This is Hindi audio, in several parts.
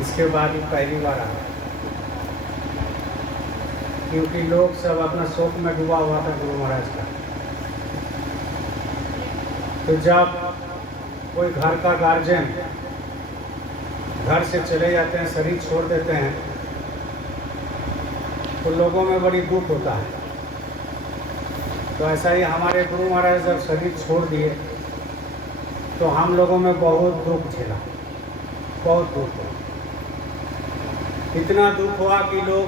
इसके बाद ही पहली बार आया, क्योंकि लोग सब अपना शोक में डूबा हुआ था गुरु महाराज का। तो जब कोई घर का गार्जियन घर से चले जाते हैं, शरीर छोड़ देते हैं, तो लोगों में बड़ी दुख होता है। तो ऐसा ही हमारे गुरु महाराज जब शरीर छोड़ दिए तो हम लोगों में बहुत दुख झेला, बहुत दुख हुआ। इतना दुख हुआ कि लोग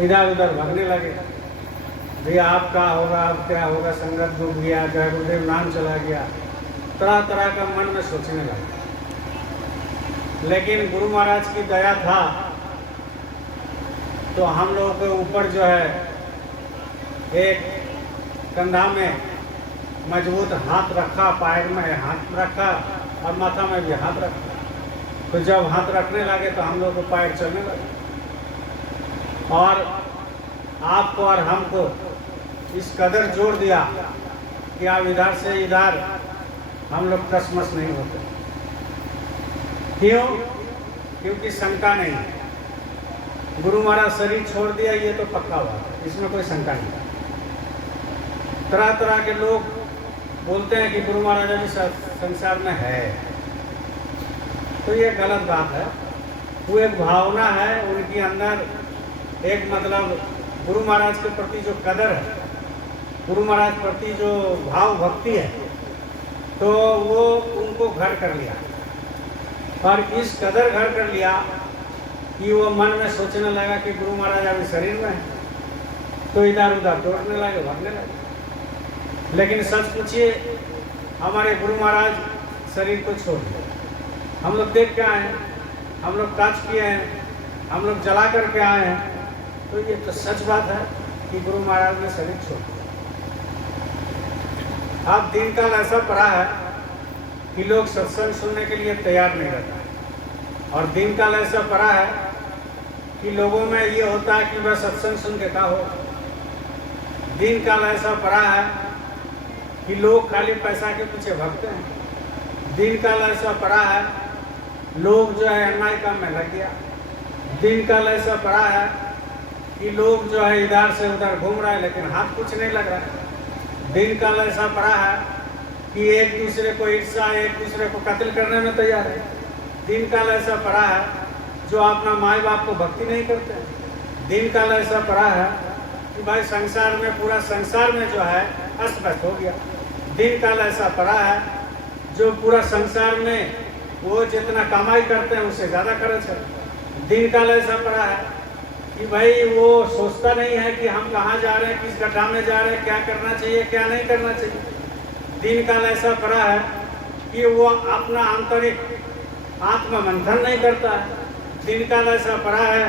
इधर उधर भागने लगे, भैया आप क्या होगा, अब क्या होगा, संगत डूब गया, जय गुरुदेव नाम चला गया, तरह तरह का मन में सोचने लगा। लेकिन गुरु महाराज की दया था तो हम लोगों के ऊपर जो है एक कंधा में मजबूत हाथ रखा, पैर में हाथ रखा और माथा में भी हाथ रखा। तो जब हाथ रखने लगे तो हम लोग को पैर चलने लगे, और आपको और हमको इस कदर जोड़ दिया कि आप इधर से इधर हम लोग कसमस नहीं होते। क्यों? क्योंकि शंका नहीं है। गुरु महाराज शरीर छोड़ दिया ये तो पक्का हुआ, इसमें कोई शंका नहीं। तरह तरह के लोग बोलते हैं कि गुरु महाराज अभी संसार में है, तो ये गलत बात है। वो एक भावना है उनके अंदर, एक मतलब गुरु महाराज के प्रति जो कदर है, गुरु महाराज प्रति जो भाव भक्ति है, तो वो उनको घर कर लिया। और इस कदर घर कर लिया कि वो मन में सोचने लगा कि गुरु महाराज अभी शरीर में है, तो इधर उधर दौड़ने लगे, भागने लगे। लेकिन सच पूछिए, हमारे गुरु महाराज शरीर को छोड़ दिया। हम लोग देख के आए हैं, हम लोग टच किए हैं, हम लोग जला करके आए हैं, तो ये तो सच बात है कि गुरु महाराज ने शरीर छोड़ दिया। अब दिन काल ऐसा पड़ा है कि लोग सत्संग सुनने के लिए तैयार नहीं रहता है, और दिन काल ऐसा पड़ा है कि लोगों में ये होता है कि वह सत्संग सुन के क्या हो। दिन काल ऐसा पड़ा है कि लोग खाली पैसा के पीछे भागते हैं। दिन काल ऐसा पड़ा है लोग जो है अन्याय काम में लग गया। दिन काल ऐसा पड़ा है कि लोग जो है इधर से उधर घूम रहा है, लेकिन हाथ कुछ नहीं लग रहा है। दिन काल ऐसा पड़ा है कि एक दूसरे को ईर्ष्या, एक दूसरे को कत्ल करने में तैयार है। दिन काल ऐसा पड़ा है जो अपना माँ बाप को भक्ति नहीं करते। दिन काल ऐसा पड़ा है कि भाई संसार में, पूरा संसार में जो है अस्त व्यस्त हो गया। दिन काल ऐसा पड़ा है जो पूरा संसार में वो जितना कमाई करते हैं उससे ज़्यादा खर्च है। दिन काल ऐसा पड़ा है कि भाई वो सोचता नहीं है कि हम कहाँ जा रहे हैं, किस गड्ढा में जा रहे हैं, क्या करना चाहिए, क्या नहीं करना चाहिए। दिन काल ऐसा पड़ा है कि वो अपना आंतरिक आत्ममंथन नहीं करता है। दिन काल ऐसा पड़ा है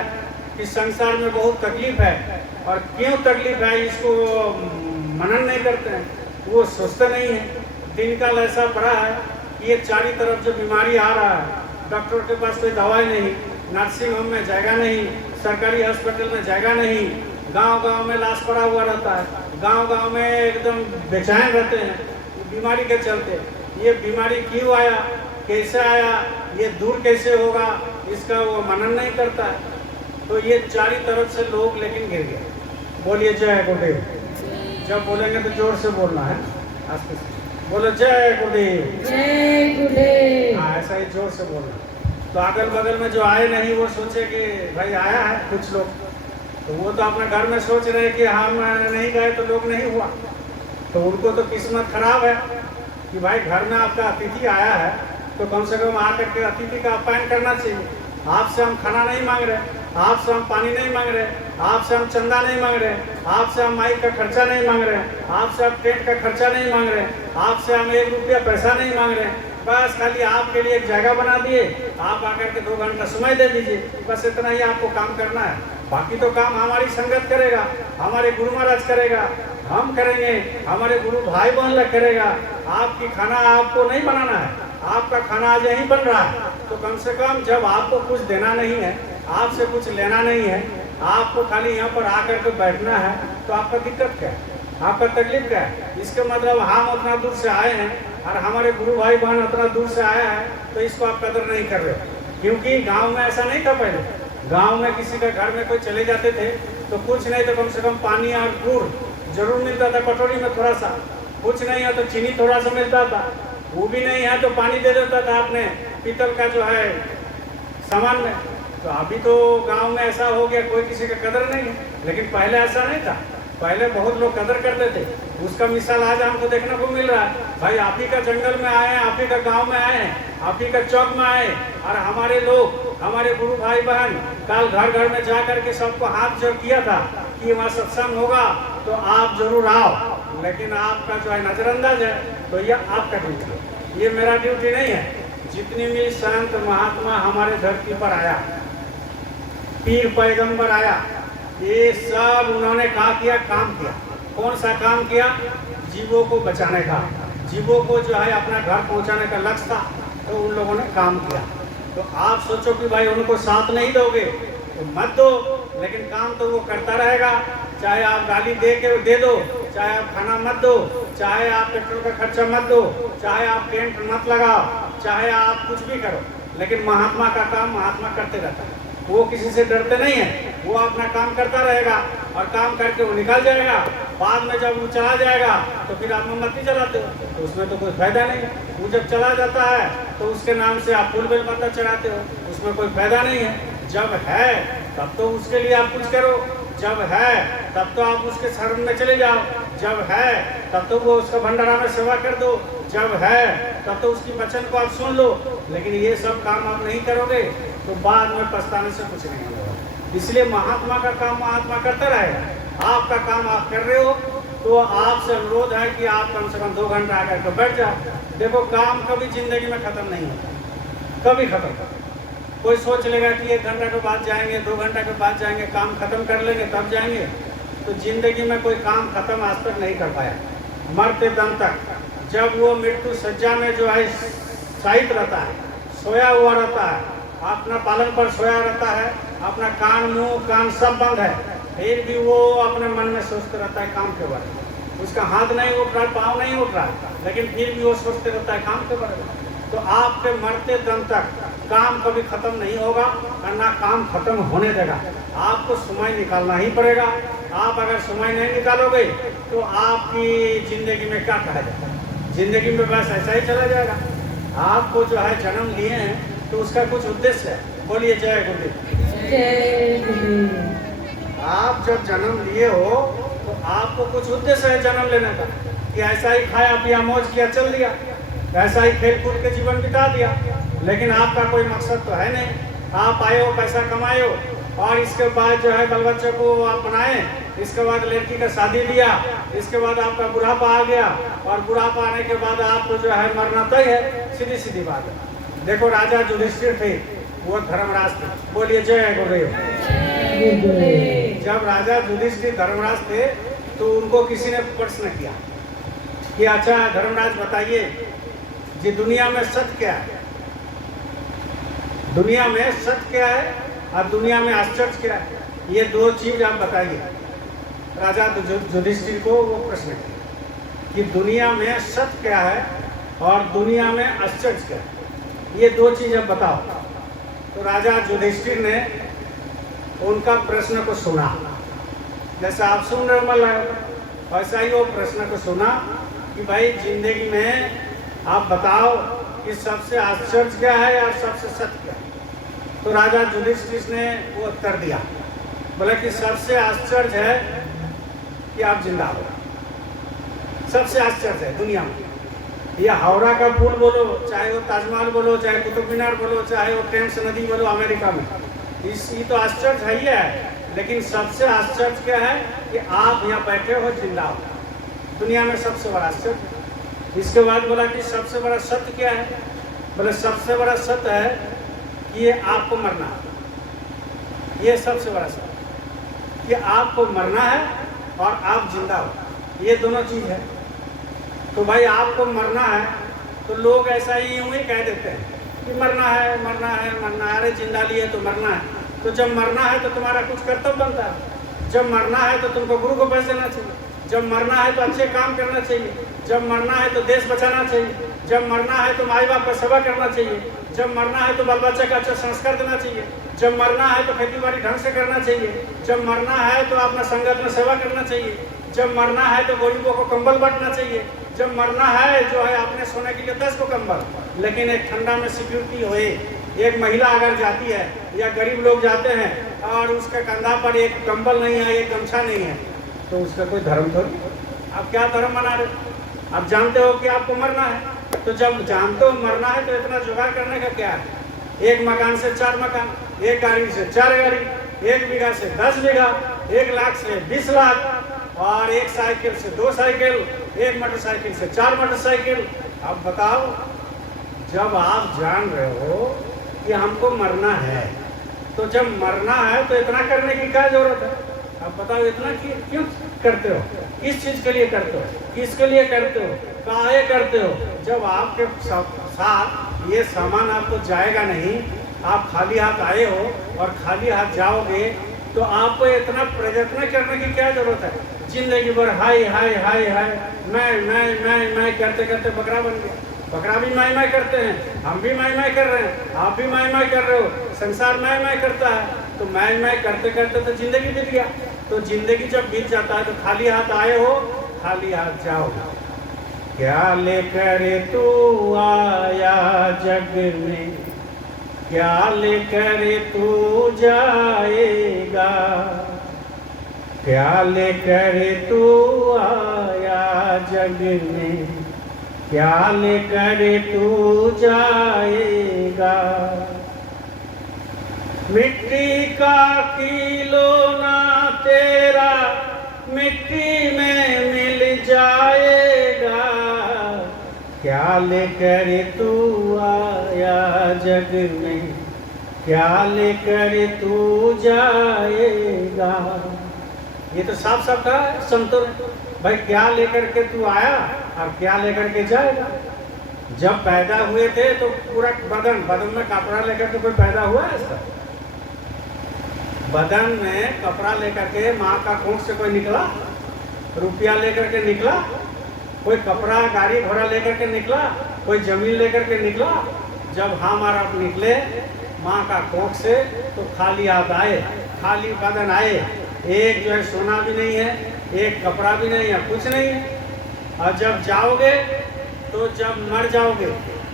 कि संसार में बहुत तकलीफ है, और क्यों तकलीफ है इसको मनन नहीं करते हैं, वो सोचते नहीं है। दिन काल ऐसा पड़ा है कि ये चारों तरफ जो बीमारी आ रहा है, डॉक्टर के पास कोई दवाई नहीं, नर्सिंग होम में जगह नहीं, सरकारी हॉस्पिटल में जगह नहीं, गांव-गांव में लाश पड़ा हुआ रहता है, गांव-गांव में एकदम बेचैन रहते हैं बीमारी के चलते। ये बीमारी क्यों आया, कैसे आया, ये दूर कैसे होगा, इसका वो मनन नहीं करता है। तो ये चारों तरफ से लोग लेकिन गिर गए। बोलिए जय गुरुदेव। जब बोलेंगे तो जोर से बोलना है, आस्ते से बोलो जय गुरुदेव, जय गुरुदेव। हाँ, ऐसा ही जोर से बोलना। तो अगल बगल में जो आए नहीं वो सोचे कि भाई आया है कुछ लोग, तो वो तो अपने घर में सोच रहे कि हम नहीं गए तो लोग नहीं हुआ। तो उनको तो किस्मत खराब है कि भाई घर में आपका अतिथि आया है, तो कम से कम आकर के अतिथि का आप्यायन करना चाहिए। आपसे हम खाना नहीं मांग रहे, आपसे हम पानी नहीं मांग रहे, आपसे हम चंदा नहीं मांग रहे, आपसे हम माइक का खर्चा नहीं मांग रहे, आपसे हम टेंट का खर्चा नहीं मांग रहे, आपसे हम 1 रुपया पैसा नहीं मांग रहे। बस खाली आपके लिए एक जगह बना दिए, आप आकर के 2 घंटा समय दे दीजिए, बस इतना ही आपको काम करना है। बाकी तो काम हमारी संगत करेगा, हमारे गुरु महाराज करेगा, हम करेंगे, हमारे गुरु भाई बहन लोग करेगा। आपकी खाना आपको नहीं बनाना है, आपका खाना आज यहीं बन रहा है। तो कम से कम जब आपको कुछ देना नहीं है, आपसे कुछ लेना नहीं है, आपको खाली यहाँ पर आकर के बैठना है, तो आपका दिक्कत क्या है, आपका तकलीफ क्या है? इसके मतलब हम उतना दूर से आए हैं और हमारे गुरु भाई बहन उतना दूर से आया है, तो इसको आप कदर नहीं कर रहे। क्योंकि गांव में ऐसा नहीं था पहले। गांव में किसी के घर में कोई चले जाते थे तो कुछ नहीं तो कम से कम पानी और गुड़ जरूर मिलता था, कटोरी में थोड़ा सा, कुछ नहीं है तो चीनी थोड़ा सा मिलता था, वो भी नहीं है तो पानी दे देता था अपने पीतल का जो है सामान में। तो अभी तो गांव में ऐसा हो गया, कोई किसी का कदर नहीं है, लेकिन पहले ऐसा नहीं था। पहले बहुत लोग कदर करते थे। उसका मिसाल आज हमको देखने को मिल रहा है। भाई आप ही का जंगल में आए हैं, आप ही का गाँव में आए हैं, आप ही का चौक में आए, और हमारे लोग, हमारे गुरु भाई बहन कल घर घर में जा करके सबको हाथ जोड़ किया था कि वहाँ सत्संग होगा तो आप जरूर आओ, लेकिन आपका जो है नजरअंदाज है। तो ये आपका ड्यूटी है, ये मेरा ड्यूटी नहीं है। जितनी भी संत महात्मा हमारे धरती पर आया, पीर पैगंबर आया, ये सब उन्होंने क्या किया? काम किया। कौन सा काम किया? जीवों को बचाने का, जीवों को जो है अपना घर पहुंचाने का लक्ष्य था, तो उन लोगों ने काम किया। तो आप सोचो कि भाई उनको साथ नहीं दोगे तो मत दो, लेकिन काम तो वो करता रहेगा। चाहे आप गाली दे दो, चाहे आप खाना मत दो, चाहे आप पेट्रोल का खर्चा मत दो, चाहे आप टेंट मत लगाओ, चाहे आप कुछ भी करो, लेकिन महात्मा का काम महात्मा करते रहता है। वो किसी से डरते नहीं है, वो अपना काम करता रहेगा और काम करके वो निकल जाएगा। बाद में जब वो चला जाएगा तो फिर आप मोमबत्ती जलाते हो, तो उसमें तो कोई फायदा नहीं है। वो जब चला जाता है तो उसके नाम से आप फूल बेलपत्ता चढ़ाते हो, उसमें कोई फायदा नहीं है। जब है तब तो उसके लिए आप कुछ करो, जब है तब तो आप उसके शरण में चले जाओ, जब है तब तो वो उसका भंडारा में सेवा कर दो, जब है तब तो उसकी वचन को आप सुन लो। लेकिन ये सब काम आप नहीं करोगे तो बाद में पछताने से कुछ नहीं होगा। इसलिए महात्मा का काम महात्मा करता रहेगा। आपका काम आप कर रहे हो तो आपसे अनुरोध है कि आप कम से कम 2 घंटा आकर के बैठ जाओ। देखो काम कभी जिंदगी में खत्म नहीं होता, कभी खत्म नहीं। कोई सोच लेगा कि 1 घंटा के बाद जाएंगे, 2 घंटा के बाद जाएंगे, काम खत्म कर लेंगे तब जाएंगे, तो जिंदगी में कोई काम खत्म आज तक नहीं कर पाया। मरते दम तक जब वो मृत्यु सज्जा में जो है शायित रहता है, सोया हुआ रहता है, अपना पालन पर सोया रहता है, अपना कान मुंह कान सब बंद है, फिर भी वो अपने मन में सोचते रहता है काम के बारे में। उसका हाथ नहीं उठ रहा, पाँव नहीं उठ रहा, लेकिन फिर भी वो सोचते रहता है काम के बारे में। तो आपके मरते दम तक काम कभी खत्म नहीं होगा और ना काम खत्म होने देगा। आपको समय निकालना ही पड़ेगा। आप अगर समय नहीं निकालोगे तो आपकी जिंदगी में क्या कहा जाएगा? जिंदगी में बस ऐसा ही चला जाएगा। आपको जो है जन्म लिए हैं तो उसका कुछ उद्देश्य है। बोलिए जय गुरुदेव। जय गुरुदेव। आप जब जन्म लिए हो तो आपको कुछ उद्देश्य है जन्म लेने का, कि ऐसा ही खाया पिया मौज किया चल दिया, ऐसा ही खेल कूद के जीवन बिता दिया, लेकिन आपका कोई मकसद तो है नहीं। आप आए हो, पैसा कमाए हो और इसके बाद जो है बाल बच्चों को आप बनाए, इसके बाद लड़की का शादी दिया, इसके बाद आपका बुढ़ापा आ गया और बुढ़ापा आने के बाद आपको जो है मरना तय है। सीधी सीधी बात है। देखो राजा युधिष्ठिर थे, वो धर्मराज थे। बोलिए जय गुरुदेव। जब राजा युधिष्ठिर धर्मराज थे तो उनको किसी ने प्रश्न किया कि अच्छा धर्मराज बताइए जी दुनिया में सत्य क्या है? दुनिया में सत्य क्या है और दुनिया में आश्चर्य क्या है? ये 2 चीज आप बताइए। राजा युधिष्ठिर को वो प्रश्न किया कि दुनिया में सत्य क्या है और दुनिया में आश्चर्य क्या है, ये 2 चीज आप बताओ। तो राजा युधिष्ठिर ने उनका प्रश्न को सुना, जैसा आप सुन रहे मतलब वैसा ही वो प्रश्न को सुना कि भाई जिंदगी में आप बताओ कि सबसे आश्चर्य क्या है और सबसे सत्य क्या है? तो राजा युधिष्ठिर ने वो उत्तर दिया, बोला कि सबसे आश्चर्य है कि आप जिंदा हो। सबसे आश्चर्य है दुनिया में। ये हावड़ा का पुल बोलो, चाहे वो ताजमहल बोलो, चाहे कुतुब मीनार बोलो, चाहे वो टेम्स नदी बोलो अमेरिका में, ये तो आश्चर्य है ही है। लेकिन सबसे आश्चर्य क्या है कि आप यहाँ बैठे हो जिंदा हो। दुनिया में सबसे बड़ा आश्चर्य। इसके बाद बोला कि सबसे बड़ा सत्य क्या है? बोले सबसे बड़ा सत्य है कि ये आपको मरना है। ये सबसे बड़ा सत्य कि आपको मरना है और आप जिंदा हो, ये दोनों चीज़ है। तो भाई आपको मरना है तो लोग ऐसा ही यूँ ही कह देते हैं कि मरना है मरना है मरना है, अरे जिंदा लिए तो मरना है। तो जब मरना है तो तुम्हारा कुछ कर्तव्य बनता है। जब मरना है तो तुमको गुरु को पैसे देना चाहिए। जब मरना है तो अच्छे काम करना चाहिए। जब मरना है तो देश बचाना चाहिए। जब मरना है तो माई बाप का सेवा करना चाहिए। जब मरना है तो बाल बच्चे का अच्छा संस्कार देना चाहिए, जब मरना है तो खेती बाड़ी ढंग से करना चाहिए, जब मरना है तो अपना संगत में सेवा करना चाहिए, जब मरना है तो गरीबों को कंबल बांटना चाहिए, जब मरना है जो है अपने सोने के लिए 10 को कंबल। लेकिन एक ठंडा में सिक्योरिटी होए, एक महिला अगर जाती है या गरीब लोग जाते हैं और उसके कंधा पर एक कंबल नहीं है, एक गमछा नहीं है, तो उसका कोई धर्म थोड़ी। आप क्या धर्म मना रहे हो? आप जानते हो कि आपको मरना है, तो जब जानते हो मरना है तो इतना जुगाड़ करने का क्या है? एक मकान से 4 मकान, एक गाड़ी से 4 गाड़ी, 1 बीघा से 10 बीघा, 1 लाख से 20 लाख, और 1 साइकिल से 2 साइकिल, 1 मोटरसाइकिल से 4 मोटरसाइकिल। अब बताओ, जब आप जान रहे हो कि हमको मरना है, तो जब मरना है तो इतना करने की क्या जरूरत है? अब बताओ, इतना क्यों करते हो? किस चीज के लिए करते हो? किसके लिए करते हो? काहे करते हो? जब आपके साथ ये सामान आपको जाएगा नहीं, आप खाली हाथ आए हो और खाली हाथ जाओगे, तो आपको इतना प्रयत्न करने की क्या जरूरत है? जिंदगी भर हाय हाय हाय हाय, मैं करते करते बकरा बन गया। बकरा भी मैं करते हैं, हम भी मैं कर रहे हैं, आप भी मैं कर रहे हो, संसार मैं करता है। तो मैं करते करते तो जिंदगी बीत गया। तो जिंदगी जब बीत जाता है तो खाली हाथ आए हो, खाली हाथ जाओ। क्या लेकर तू आया जग में, क्या लेकर तू जाएगा, क्या लेकर तू आया जग में, क्या लेकर तू जाएगा। मिट्टी का खिलौना तेरा मिट्टी में मिल जाएगा, क्या लेकर तू आया जग में, क्या लेकर तू जाएगा। ये तो साफ साफ कहा है संतों ने, भाई क्या लेकर के तू आया और क्या लेकर के जाएगा। जब पैदा हुए थे तो पूरा बदन में कपड़ा लेकर के कोई पैदा हुआ है? इसका बदन में कपड़ा लेकर के माँ का कोख से कोई निकला? रुपया लेकर के निकला? कोई कपड़ा गाड़ी घोड़ा लेकर के निकला? कोई जमीन लेकर के निकला? जब हम और आप निकले माँ का कोख से तो खाली हाथ आए, खाली बदन आए। एक जो है सोना भी नहीं है, एक कपड़ा भी नहीं है, कुछ नहीं है। और जब जाओगे तो जब मर जाओगे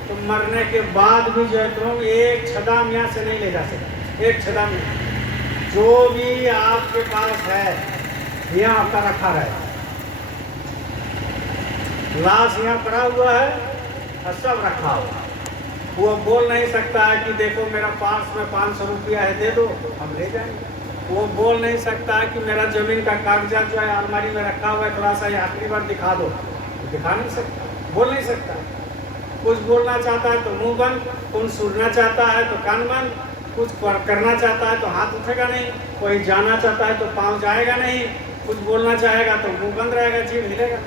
तो मरने के बाद भी जो है तुम एक छदाम यहाँ से नहीं ले जा सकते। एक छदाम जो भी आपके पास है यहाँ आपका रखा रहे। लाश यहाँ पड़ा हुआ है और सब रखा हुआ। वो बोल नहीं सकता है कि देखो मेरा पास में 500 रुपया है, दे दो, हम ले जाएंगे। वो बोल नहीं सकता है कि मेरा जमीन का कागजात जो है अलमारी में रखा हुआ है, थोड़ा सा ये आखिरी बार दिखा दो, दिखा नहीं सकता, बोल नहीं सकता। कुछ बोलना चाहता है तो मुंह बंद, कुछ सुनना चाहता है तो कान बंद, कुछ करना चाहता है तो हाथ उठेगा नहीं, कोई जाना चाहता है तो पाँव जाएगा नहीं, कुछ बोलना चाहेगा तो मुंह बंद रहेगा, जीभ हिलेगा।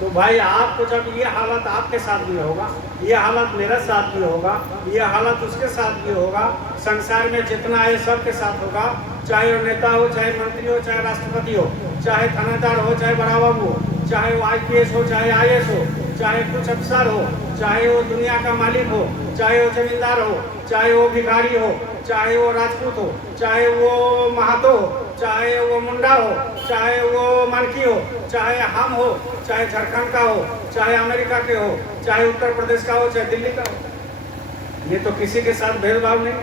तो भाई आपको जब ये हालत आपके साथ भी होगा, ये हालत मेरे साथ भी होगा, ये हालत उसके साथ भी होगा, संसार में जितना है सबके साथ होगा, चाहे वो नेता हो, चाहे मंत्री हो, चाहे राष्ट्रपति हो, चाहे थानेदार हो, चाहे बड़ा बाबू हो, चाहे वो IPS हो, चाहे IAS हो, चाहे कुछ अफसर हो, चाहे वो दुनिया का मालिक हो, चाहे वो जमींदार हो, चाहे वो भिखारी हो, चाहे वो राजपूत हो, चाहे वो महातो हो, चाहे वो मुंडा हो, चाहे वो मनकी हो, चाहे हम हो, चाहे झारखंड का हो, चाहे अमेरिका के हो, चाहे उत्तर प्रदेश का हो, चाहे दिल्ली का हो। ये तो किसी के साथ भेदभाव नहीं,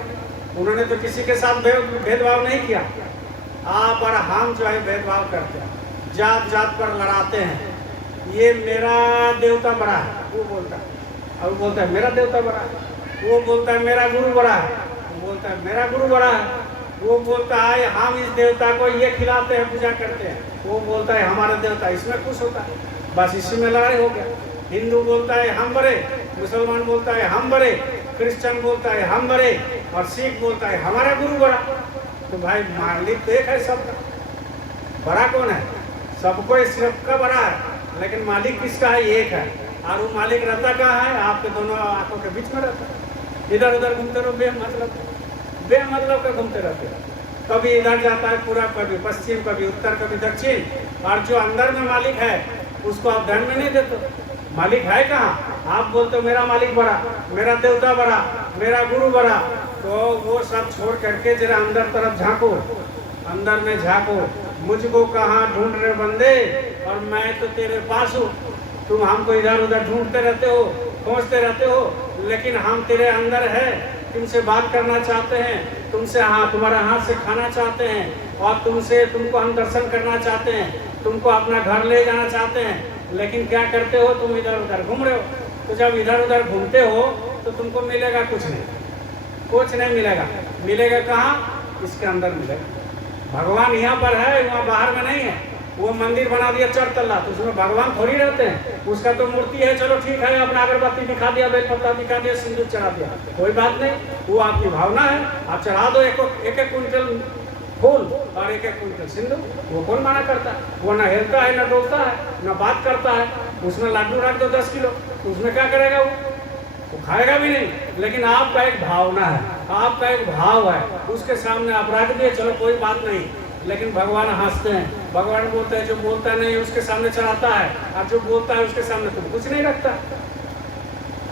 उन्होंने तो किसी के साथ भेदभाव नहीं किया। आप और हम जो है भेदभाव करते हैं, जात जात पर लड़ाते हैं। ये मेरा देवता बड़ा है, वो बोलता है, और बोलता है मेरा देवता बड़ा है। वो बोलता है मेरा गुरु बड़ा है, वो बोलता है मेरा गुरु बड़ा है। वो बोलता है हम इस देवता को ये खिलाते हैं, पूजा करते हैं, वो बोलता है हमारा देवता इसमें खुश होता है। बस इसी में लड़ाई हो गया। हिंदू बोलता है हम बड़े, मुसलमान बोलता है हम बड़े, क्रिश्चियन बोलता है हम बड़े, और सिख बोलता है हमारा गुरु बड़ा। तो भाई मालिक तो एक है सबका, बड़ा कौन है? सबको सबका बड़ा है, लेकिन मालिक किसका है? एक है। और वो मालिक रहता कहाँ है? आपके दोनों आंखों के बीच में रहता है। इधर उधर घूमते रहो बेमतलब का घूमते रहते हो। कभी इधर जाता है पूरा, कभी पश्चिम, कभी उत्तर, कभी दक्षिण। और जो अंदर में मालिक है उसको आप ध्यान में नहीं देते। मालिक है कहाँ? आप बोलते हो मेरा मालिक बड़ा, मेरा देवता बड़ा, मेरा गुरु बड़ा, तो वो सब छोड़ करके जरा अंदर तरफ झांको, अंदर में झांको। मुझको कहाँ ढूंढ रहे बंदे, और मैं तो तेरे पास हूँ। तुम हमको इधर उधर ढूंढते रहते हो, खोजते रहते हो, लेकिन हम तेरे अंदर है, तुमसे बात करना चाहते हैं, तुमसे तुम्हारा हाथ से खाना चाहते हैं, और तुमको हम दर्शन करना चाहते हैं, तुमको अपना घर ले जाना चाहते हैं। लेकिन क्या करते हो, तुम इधर उधर घूम रहे हो। तो जब इधर उधर घूमते हो तो तुमको मिलेगा कुछ नहीं, कुछ नहीं मिलेगा। मिलेगा कहाँ? इसके अंदर मिलेगा। भगवान यहाँ पर है, वहाँ बाहर में नहीं है। वो मंदिर बना दिया 4 तल्ला, तो उसमें भगवान थोड़ी रहते हैं। उसका तो मूर्ति है, चलो ठीक है, अपना अगरबत्ती दिखा दिया, बेलपत्ता दिखा दिया, सिंदूर चढ़ा दिया, कोई बात नहीं। वो आपकी भावना है, आप चढ़ा दो एक एक कुंटल फूल और एक कुंटल सिंदूर, वो कौन मना करता है? वो ना हिलता है, ना डोलता है, ना बात करता है। उसमें लड्डू रख दो 10 किलो, तो उसमें क्या करेगा? वो खाएगा भी नहीं। लेकिन आपका एक भावना है, आपका एक भाव है, उसके सामने आप रख दिए, चलो कोई बात नहीं। लेकिन भगवान हंसते हैं, भगवान बोलते हैं जो बोलता नहीं उसके सामने चढ़ाता है, और जो बोलता है उसके सामने तुम कुछ नहीं रखता।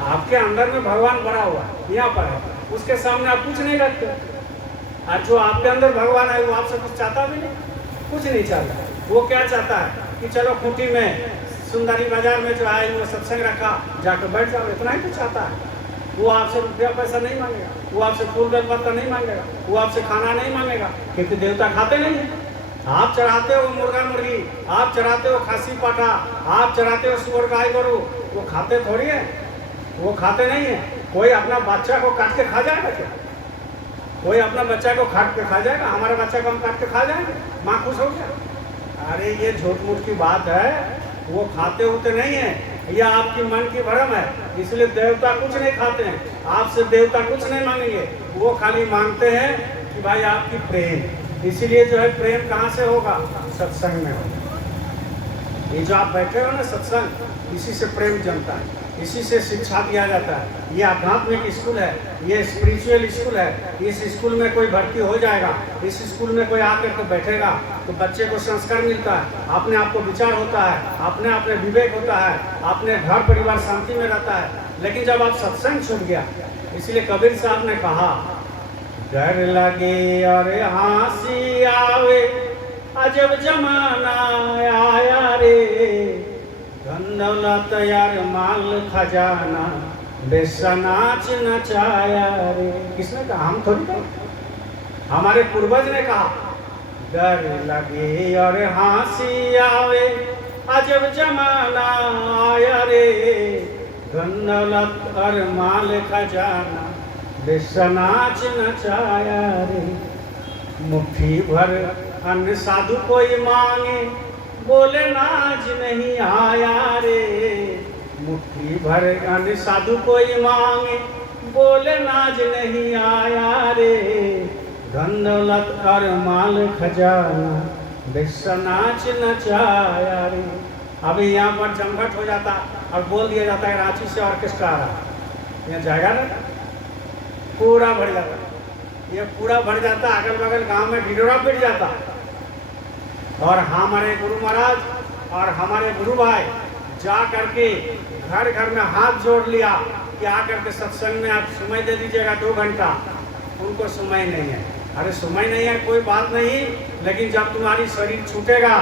आपके अंदर में भगवान भरा हुआ यहाँ पर है, उसके सामने आप कुछ नहीं रखते। और जो आपके अंदर भगवान है वो आपसे कुछ चाहता भी नहीं, कुछ नहीं चाहता। वो क्या चाहता है कि चलो खूंटी में सुंदरी बाजार में जो है वो सत्संग रखा, जाकर बैठ जाओ, इतना ही तो चाहता है। वो आपसे रुपया पैसा नहीं मांगेगा, वो आपसे फूल बेलपत्ता नहीं मांगेगा, वो आपसे खाना नहीं मांगेगा, क्योंकि देवता खाते नहीं है। आप चढ़ाते हो मुर्गा मुर्गी, आप चढ़ाते हो खासी पाठा, आप चढ़ाते हो सुअर गाय गोरू, वो खाते थोड़ी है, वो खाते नहीं है। कोई अपना बच्चा को काट के खा जाएगा क्या? कोई अपना बच्चा को काट के खा जाएगा? हमारे बच्चा को हम काट के खा जाएंगे, माँ खुश हो गया? अरे ये झूठ मूठ की बात है, वो खाते होते नहीं है, यह आपकी मन की भ्रम है। इसलिए देवता कुछ नहीं खाते हैं, आपसे देवता कुछ नहीं मांगेंगे, वो खाली मांगते हैं कि भाई आपकी प्रेम। इसीलिए जो है प्रेम कहाँ से होगा? सत्संग में होगा। ये जो आप बैठे हो ना सत्संग, इसी से प्रेम जमता है, इसी से शिक्षा दिया जाता है। ये आध्यात्मिक स्कूल है, ये स्पिरिचुअल स्कूल है। इस स्कूल में कोई भर्ती हो जाएगा, इस स्कूल में कोई आकर के बैठेगा तो बच्चे को संस्कार मिलता है, अपने आप को विचार होता है, अपने अपने विवेक होता है, अपने घर परिवार शांति में रहता है। लेकिन जब आप सत्संग छूट गया, इसलिए कबीर साहब ने कहा, डर लगे और हंसी आवे, अजब जमाना आया रे, धन दौलत यार माल खजाना, बेसा नाच नचाया रे। किसने कहा? हम थोड़ी कहा, हमारे पूर्वज ने कहा। डर लगे और हंसी आवे, अजब जमाना आया रे, धन दौलत और माल खजाना, बेसा नाच नचाया रे। मुट्ठी भर अन्न साधु कोई मांगे, बोले नाज नहीं आया रे। मुट्ठी भर अन्न साधु कोई मांगे, बोले नाज नहीं आया रे, धन दौलत और माल खजाना, बेसा नाच नचाया रे। अभी यहाँ पर जमघट हो जाता और बोल दिया जाता है रांची से ऑर्केस्ट्रा आ रहा, यहाँ जाएगा ना, पूरा भर जाता, ये पूरा भर जाता, अगल बगल गांव में ढिढोरा पिट जाता। और हमारे गुरु महाराज और हमारे गुरु भाई जा करके घर घर में हाथ जोड़ लिया कि आकर के सत्संग में आप समय दे दीजिएगा 2 घंटा। उनको समय नहीं है। अरे समय नहीं है कोई बात नहीं, लेकिन जब तुम्हारी शरीर छूटेगा,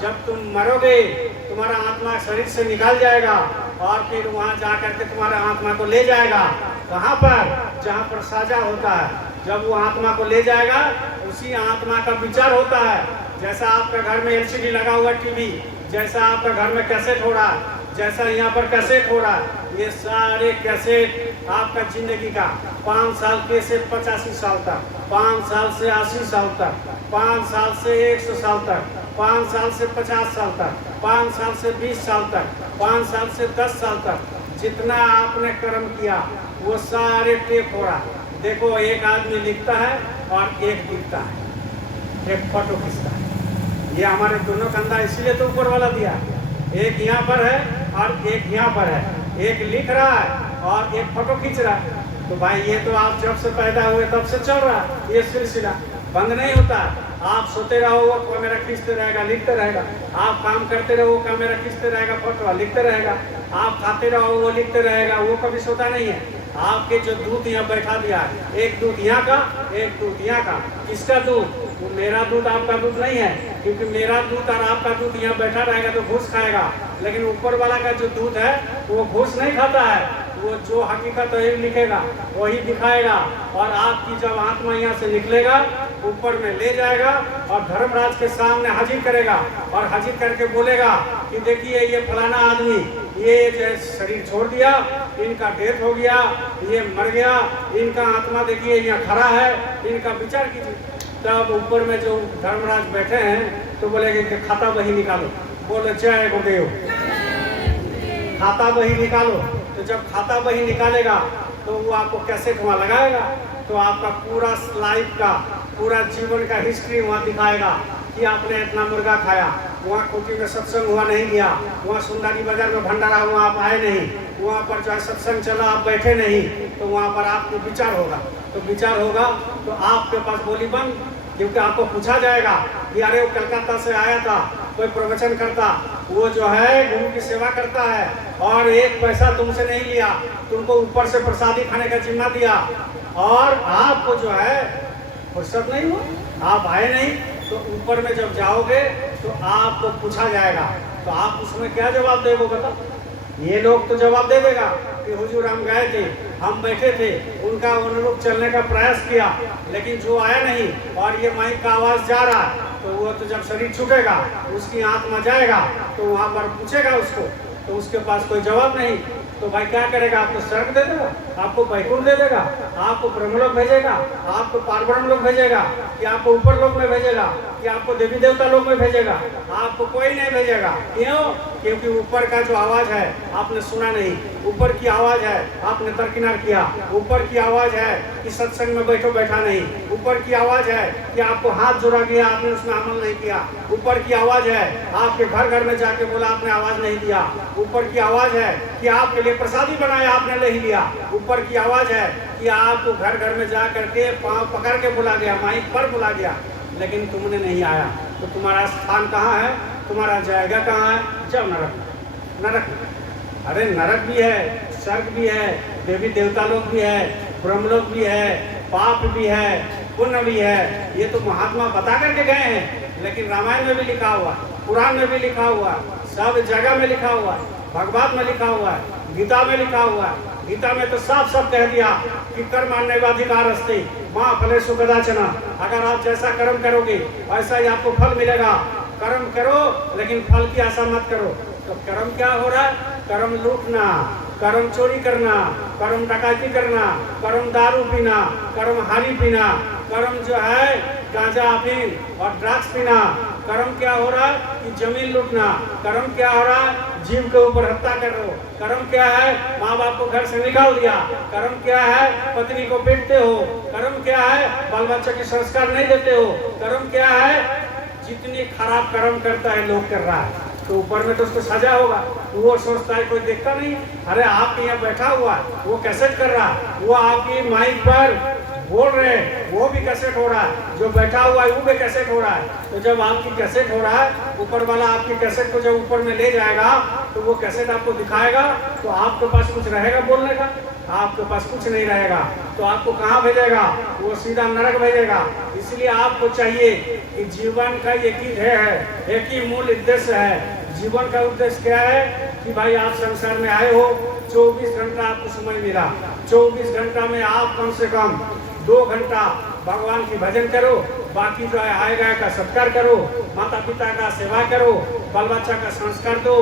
जब तुम मरोगे, तुम्हारा आत्मा शरीर से निकल जाएगा और फिर वहाँ जा करके तुम्हारा आत्मा को ले जाएगा। कहाँ पर? जहाँ पर साझा होता है। जब वो आत्मा को ले जाएगा, उसी आत्मा का विचार होता है। जैसा आपका घर में एलसीडी लगा हुआ टीवी, जैसा आपका घर में कैसेट हो रहा, जैसा यहाँ पर कैसेट हो रहा, ये सारे कैसेट आपका जिंदगी का 5 साल के से 85 साल तक, 5 साल से 80 साल तक, 5 साल से 100 साल तक, 5 साल से 50 साल तक, 5 साल से 20 साल तक, 5 साल से 10 साल तक, जितना आपने कर्म किया वो सारे टेप हो रहा। देखो, एक आदमी लिखता है और एक दिखता है, एक फोटो खींचता है। ये हमारे दोनों कंधा इसलिए तो ऊपर वाला दिया है, एक यहाँ पर है और एक यहाँ पर है, एक लिख रहा है और एक फोटो खींच रहा है। तो भाई ये तो आप जब से पैदा हुए तब से चल रहा है ये सिलसिला। बंद नहीं होता। आप सोते रहो वो कैमरा खींचते रहेगा, लिखते रहेगा। आप काम करते रहो वो कैमरा खींचते रहेगा, फोटो लिखते रहेगा। आप खाते रहो वो लिखते रहेगा, वो कभी सोता नहीं है। आपके जो दूध यहाँ बैठा दिया है, एक दूध यहाँ का, एक दूध यहाँ का। किसका दूध? वो मेरा दूध आपका दूध नहीं है, क्योंकि मेरा दूध और आपका दूध यहाँ बैठा रहेगा तो घूस खाएगा। लेकिन ऊपर वाला का जो दूध है वो घूस नहीं खाता है। वो जो हकीकत है लिखेगा वही दिखाएगा। और आपकी जब आत्मा यहाँ से निकलेगा ऊपर में ले जाएगा और धर्मराज के सामने हाजिर करेगा और हाजिर करके बोलेगा कि देखिए ये फलाना आदमी, ये जो शरीर छोड़ दिया, इनका डेथ हो गया, ये मर गया, इनका आत्मा देखिए यहाँ खड़ा है, इनका विचार कीजिए। तब ऊपर में जो धर्मराज बैठे हैं तो बोलेंगे कि खाता बही निकालो। बोलो जय गुरुदेव। खाता बही निकालो। तो जब खाता बही निकालेगा तो वो आपको कैसेट वहाँ लगाएगा, तो आपका पूरा लाइफ का, पूरा जीवन का हिस्ट्री वहाँ दिखाएगा कि आपने इतना मुर्गा खाया, वहाँ कोठी में सत्संग हुआ नहीं गया, वहाँ सुंदरी बाजार में भंडारा हुआ आप आए नहीं, वहाँ पर जो है सत्संग चला आप बैठे नहीं, तो वहाँ पर आपको विचार होगा। तो विचार होगा तो आपके पास बोली बंद, क्योंकि आपको पूछा जाएगा कि अरे वो कलकत्ता से आया था, कोई प्रवचन करता, वो जो है गुरु की सेवा करता है और एक पैसा तुमसे नहीं लिया, तुमको ऊपर से प्रसादी खाने का जिम्मा दिया और आपको जो है फुर्सत नहीं हुआ, आप आए नहीं। तो ऊपर में जब जाओगे तो आपको पूछा जाएगा, तो आप उसमें क्या जवाब देगो बताओ? ये लोग तो जवाब दे देगा कि हुजूर हम गए थे, हम बैठे थे, उनका अनुरूप चलने का प्रयास किया, लेकिन जो आया नहीं और ये माइक का आवाज जा रहा है, तो वो तो जब शरीर छूटेगा उसकी आत्मा जाएगा तो वहाँ पर पूछेगा उसको, तो उसके पास कोई जवाब नहीं। तो भाई क्या करेगा? आपको स्वर्ग दे देगा, आपको वैकुंठ दे देगा, आपको ब्रह्मलोक भेजेगा, आपको पारब्रह्म लोक भेजेगा, कि आपको ऊपर लोक में भेजेगा, कि आपको देवी देवता लोक में भेजेगा? आपको कोई नहीं भेजेगा। क्यों? क्योंकि ऊपर का जो आवाज है आपने सुना नहीं, ऊपर की आवाज है आपने दरकिनार किया, ऊपर की आवाज है कि सत्संग में बैठो बैठा नहीं, ऊपर की आवाज है कि आपको हाथ जोड़ा गया आपने उसमें अमल नहीं किया, ऊपर की आवाज है आपके घर घर में जाके बोला आपने आवाज नहीं दिया, ऊपर की आवाज है कि आपके लिए प्रसादी बनाया आपने नहीं लिया, ऊपर की आवाज है कि आपको घर घर में जा करके पाँव पकड़ के बुला गया, माइक पर बुला गया, लेकिन तुमने नहीं आया। तो तुम्हारा स्थान कहाँ है? तुम्हारा जाएगा कहाँ है? जाओ नरक। नरक, अरे नरक भी है, स्वर्ग भी है, देवी देवता लोग भी है, ब्रह्मलोक भी है, पाप भी है, पुण्य भी है। ये तो महात्मा बता करके गए हैं, लेकिन रामायण में भी लिखा हुआ, पुराण में भी लिखा हुआ, सब जगह में लिखा हुआ, भगवत में लिखा हुआ है, गीता में लिखा हुआ है। गीता में तो साफ साफ कह दिया कि कर्म अन्यवाधिकार अस्ति मां फलेषु कदाचन। अगर आप जैसा कर्म करोगे वैसा ही आपको फल मिलेगा। कर्म करो लेकिन फल की आशा मत करो। तो कर्म क्या हो रहा है? कर्म लूटना, कर्म चोरी करना, कर्म डकैती करना, कर्म दारू पीना, कर्म हारी पीना, कर्म जो है गांजा अफीम और ड्रग्स पीना। कर्म क्या हो रहा है कि जमीन लूटना। कर्म क्या हो रहा है? जीव के ऊपर हत्या कर रहे हो। कर्म क्या है? माँ बाप को घर से निकाल दिया। कर्म क्या है? पत्नी को पीटते हो। कर्म क्या है? बाल बच्चे के संस्कार नहीं देते हो। कर्म क्या है? जितनी खराब कर्म करता है लोग कर रहा है, तो ऊपर में तो उसको सजा होगा। वो सोचता है कोई देखता नहीं, अरे आप यहाँ बैठा हुआ है, वो कैसेट कर रहा है, वो आपकी माइक पर बोल रहे हैं, वो भी कैसेट हो रहा है, जो बैठा हुआ है वो भी कैसेट हो रहा है। तो जब आपकी कैसेट हो रहा है, ऊपर वाला आपकी कैसेट को जब ऊपर में ले जाएगा तो वो कैसेट आपको दिखाएगा, तो आपके पास कुछ रहेगा बोलने का? आपके पास कुछ नहीं रहेगा। तो आपको कहाँ भेजेगा? वो सीधा नरक भेजेगा। इसलिए आपको चाहिए कि जीवन का एक ही ध्येय है, एक ही मूल उद्देश्य है। जीवन का उद्देश्य क्या है कि भाई आप संसार में आए हो, 24 घंटा आपको समय मिला, 24 घंटा में आप कम से कम 2 घंटा भगवान की भजन करो, बाकी जो है आए गए का सत्कार करो, माता पिता का सेवा करो, बाल बच्चा का संस्कार दो,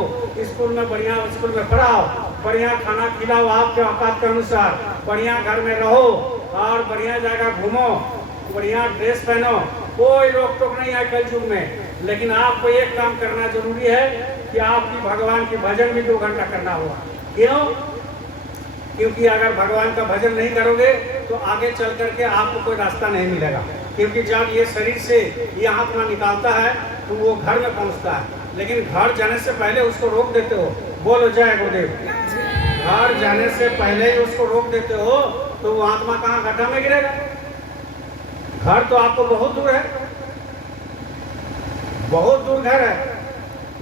स्कूल में बढ़िया स्कूल में पढ़ाओ, बढ़िया खाना खिलाओ आपके औकात के अनुसार, बढ़िया घर में रहो और बढ़िया जगह घूमो, बढ़िया ड्रेस पहनो। कोई रोक टोक नहीं है कल युग में। लेकिन आपको एक काम करना जरूरी है कि आपकी भगवान की भजन भी 2 घंटा करना होगा। क्यों? क्योंकि अगर भगवान का भजन नहीं करोगे तो आगे चल करके आपको कोई रास्ता नहीं मिलेगा। क्योंकि जब ये शरीर से ये आत्मा निकालता है तो वो घर में पहुंचता है, लेकिन घर जाने से पहले उसको रोक देते हो। बोलो जय गुरुदेव। घर जाने से पहले ही उसको रोक देते हो तो वो आत्मा कहाँ गड्ढा में गिरेगा? घर तो आपको बहुत दूर है, बहुत दूर घर है,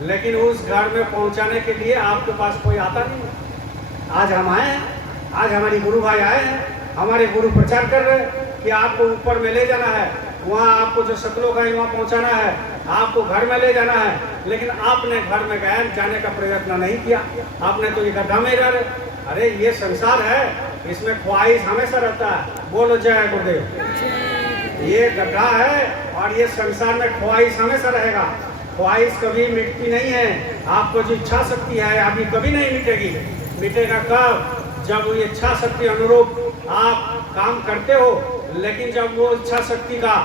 लेकिन उस घर में पहुंचाने के लिए आपके पास कोई आता नहीं। आज हम आए हैं, आज हमारे गुरु भाई आए हैं, हमारे गुरु प्रचार कर रहे हैं कि आपको ऊपर में ले जाना है, वहाँ आपको जो सतलोक है वहाँ पहुँचाना है, आपको घर में ले जाना है, लेकिन आपने घर में गए जाने का प्रयत्न नहीं किया। आपने तो ये गड्ढा में रह रहे। अरे ये संसार है, इसमें ख्वाहिश हमेशा रहता है। बोलो जय गुरुदेव। ये गड्ढा है और ये संसार में ख्वाहिश हमेशा रहेगा। ख्वाहिश कभी मिटती नहीं है। आपको जो इच्छा शक्ति है अभी कभी नहीं मिटेगी। मिटेगा कब? जब वो इच्छा शक्ति अनुरूप आप काम करते हो। लेकिन जब वो इच्छा शक्ति का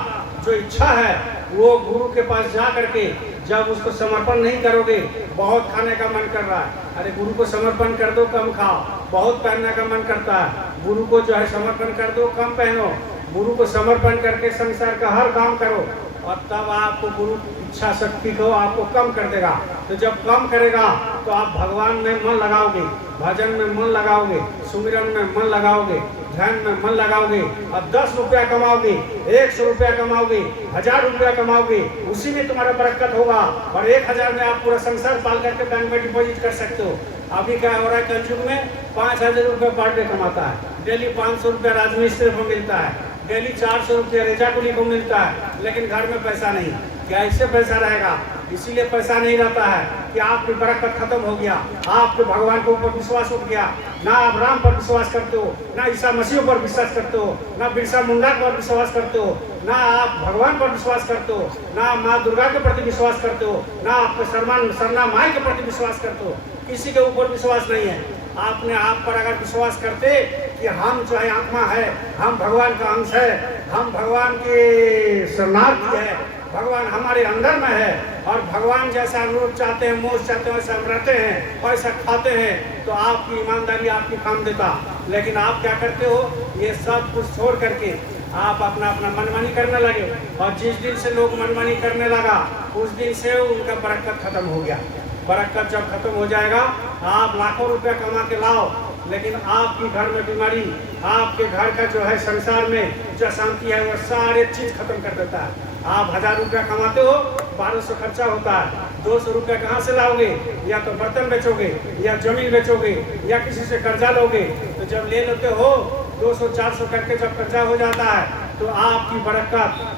जो इच्छा है वो गुरु के पास जा करके जब उसको समर्पण नहीं करोगे, बहुत खाने का मन कर रहा है, अरे गुरु को समर्पण कर दो, कम खाओ। बहुत पहनने का मन करता है, गुरु को जो है समर्पण कर दो, कम पहनो। गुरु को समर्पण करके संसार का हर काम करो और तब आपको गुरु इच्छा शक्ति को आपको कम कर देगा। तो जब कम करेगा तो आप भगवान में मन लगाओगे, भजन में मन लगाओगे, सुमिरन में मन लगाओगे, ध्यान में मन लगाओगे और 10 रुपया कमाओगे, 100 रुपया कमाओगे, 1000 रुपया कमाओगे, उसी में तुम्हारा बरकत होगा। और 1000 में आप पूरा संसार पाल करके बैंक में डिपॉजिट कर सकते हो। अभी क्या हो रहा है कलयुग में 5000 रुपया पर डे कमाता है, डेली 500 रुपया राजमिस्त्री को मिलता है, डेली 400 रुपया रेजा कुली को मिलता है, लेकिन घर में पैसा नहीं। क्या इससे पैसा रहेगा? इसीलिए पैसा नहीं रहता है कि आपकी बरकत खत्म हो गया, आपके भगवान के ऊपर विश्वास उठ गया। ना आप राम पर विश्वास करते हो, ना ईसा मसीह पर विश्वास करते हो, ना बिरसा मुंडा पर विश्वास करते हो, ना आप भगवान पर विश्वास करते हो, ना माँ दुर्गा के प्रति विश्वास करते हो, ना आपके सरना माई के प्रति विश्वास करते हो। किसी के ऊपर विश्वास नहीं है। आपने आप पर अगर विश्वास करते कि हम जो है आत्मा है, हम भगवान का अंश है, हम भगवान के शरणार्थी है, भगवान हमारे अंदर में है और भगवान जैसा अनुरूप चाहते हैं, मोक्ष चाहते हैं, वैसा हम रहते हैं, वैसा खाते हैं, तो आपकी ईमानदारी आपकी काम देता। लेकिन आप क्या करते हो? ये सब कुछ छोड़ करके आप अपना अपना मनमानी करने लगे और जिस दिन से लोग मनमानी करने लगा उस दिन से उनका बरकत खत्म हो गया। बरकत जब खत्म हो जाएगा, आप लाखों रुपया कमा के लाओ, लेकिन आपकी घर में बीमारी, आपके घर का जो है संसार में जो शांति है वो सारे चीज खत्म कर देता है। आप 1000 रुपया कमाते हो, 1200 खर्चा होता है, 200 रुपया कहाँ से लाओगे? या तो बर्तन बेचोगे, या जमीन बेचोगे, या किसी से कर्जा लोगे। तो जब ले लेते हो 200-400 करके जब कर्जा हो जाता है तो आपकी बरकत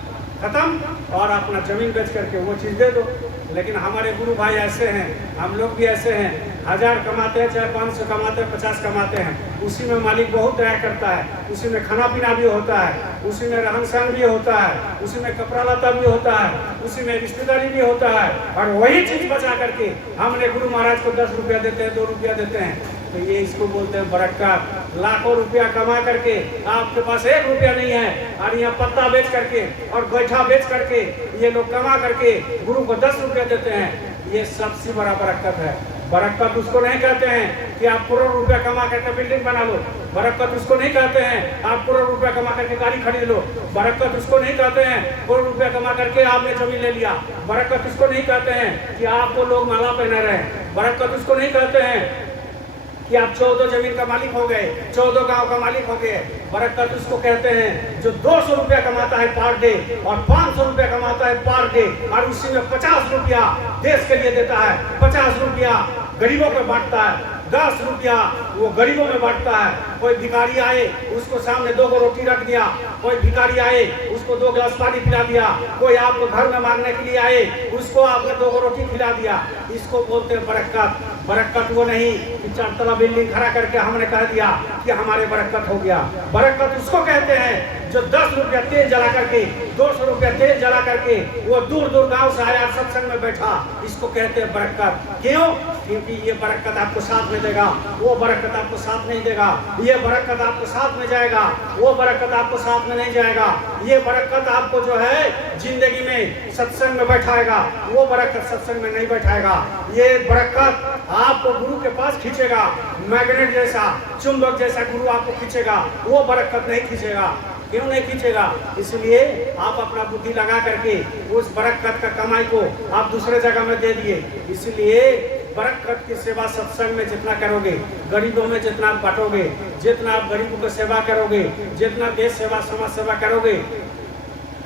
खत्म और अपना जमीन बेच करके वो चीज़ दे दो। लेकिन हमारे गुरु भाई ऐसे हैं, हम लोग भी ऐसे हैं, 1000 कमाते हैं, चाहे 500 कमाते हैं, 50 कमाते हैं, उसी में मालिक बहुत दया करता है, उसी में खाना पीना भी होता है, उसी में रहन सहन भी होता है, उसी में कपड़ा लता भी होता है, उसी में रिश्तेदारी भी होता है। और वही चीज़ बचा करके हमने गुरु महाराज को 10 रुपया देते हैं, 2 रुपया देते हैं। तो ये इसको बोलते हैं बरकत। लाखों रुपया कमा करके आपके पास 1 रुपया नहीं है और यहाँ पत्ता बेच करके और गोईठा बेच करके ये लोग कमा करके गुरु को 10 रुपया देते हैं। ये सबसे बड़ा बरकत है। बरकत उसको नहीं कहते हैं कि आप करोड़ रुपया कमा करके बिल्डिंग बना लो। बरकत उसको नहीं कहते हैं आप करोड़ रुपया कमा करके गाड़ी खरीद लो। बरकत उसको नहीं कहते हैं करोड़ रुपया कमा करके आपने जमीन ले लिया। बरकत उसको नहीं कहते हैं कि आपको लोग माला पहना रहे। बरकत उसको नहीं कहते हैं कि आप 14 जमीन का मालिक हो गए, 14 गांव का मालिक हो गए। बरकत उसको कहते हैं जो 200 रुपया कमाता है पर डे और 500 रुपया कमाता है पर डे और उसी में 50 रुपया देश के लिए देता है, 50 रुपया गरीबों को बांटता है, 10 रुपया वो गरीबों में बांटता है। कोई भिखारी आए उसको सामने 2 रोटी रख दिया, कोई भिखारी आए उसको 2 गिलास पानी पिला दिया, कोई आपको घर में मांगने के लिए आए उसको आपने 2 रोटी खिला दिया। इसको बोलते हैं बरकत। बरकत वो नहीं कि 4 तला बिल्डिंग खड़ा करके हमने कह दिया कि हमारे बरकत हो गया। बरकत उसको कहते हैं जो 10 रुपया तेल जला करके, 200 रुपया तेल जला करके वो दूर दूर गांव से आया सत्संग में बैठा, इसको कहते हैं बरकत। क्यों? क्योंकि ये बरकत आपको साथ में देगा, वो बरकत आपको साथ नहीं देगा। ये बरकत आपको साथ में जाएगा, वो बरकत आपको साथ में नहीं जाएगा। ये बरकत आपको जो है जिंदगी में सत्संग में बैठाएगा, वो बरकत सत्संग में नहीं बैठाएगा। ये बरकत आपको गुरु के पास खींचेगा, मैग्नेट जैसा, चुंबक जैसा गुरु आपको खींचेगा, वो बरकत नहीं खींचेगा। क्यों नहीं खींचेगा? इसलिए आप अपना बुद्धि लगा करके उस बरकत का कमाई को आप दूसरे जगह में दे दिए। इसलिए बरकत की सेवा सत्संग में जितना करोगे, गरीबों में जितना आप बांटोगे, जितना आप गरीबों की सेवा करोगे, जितना देश सेवा समाज सेवा करोगे,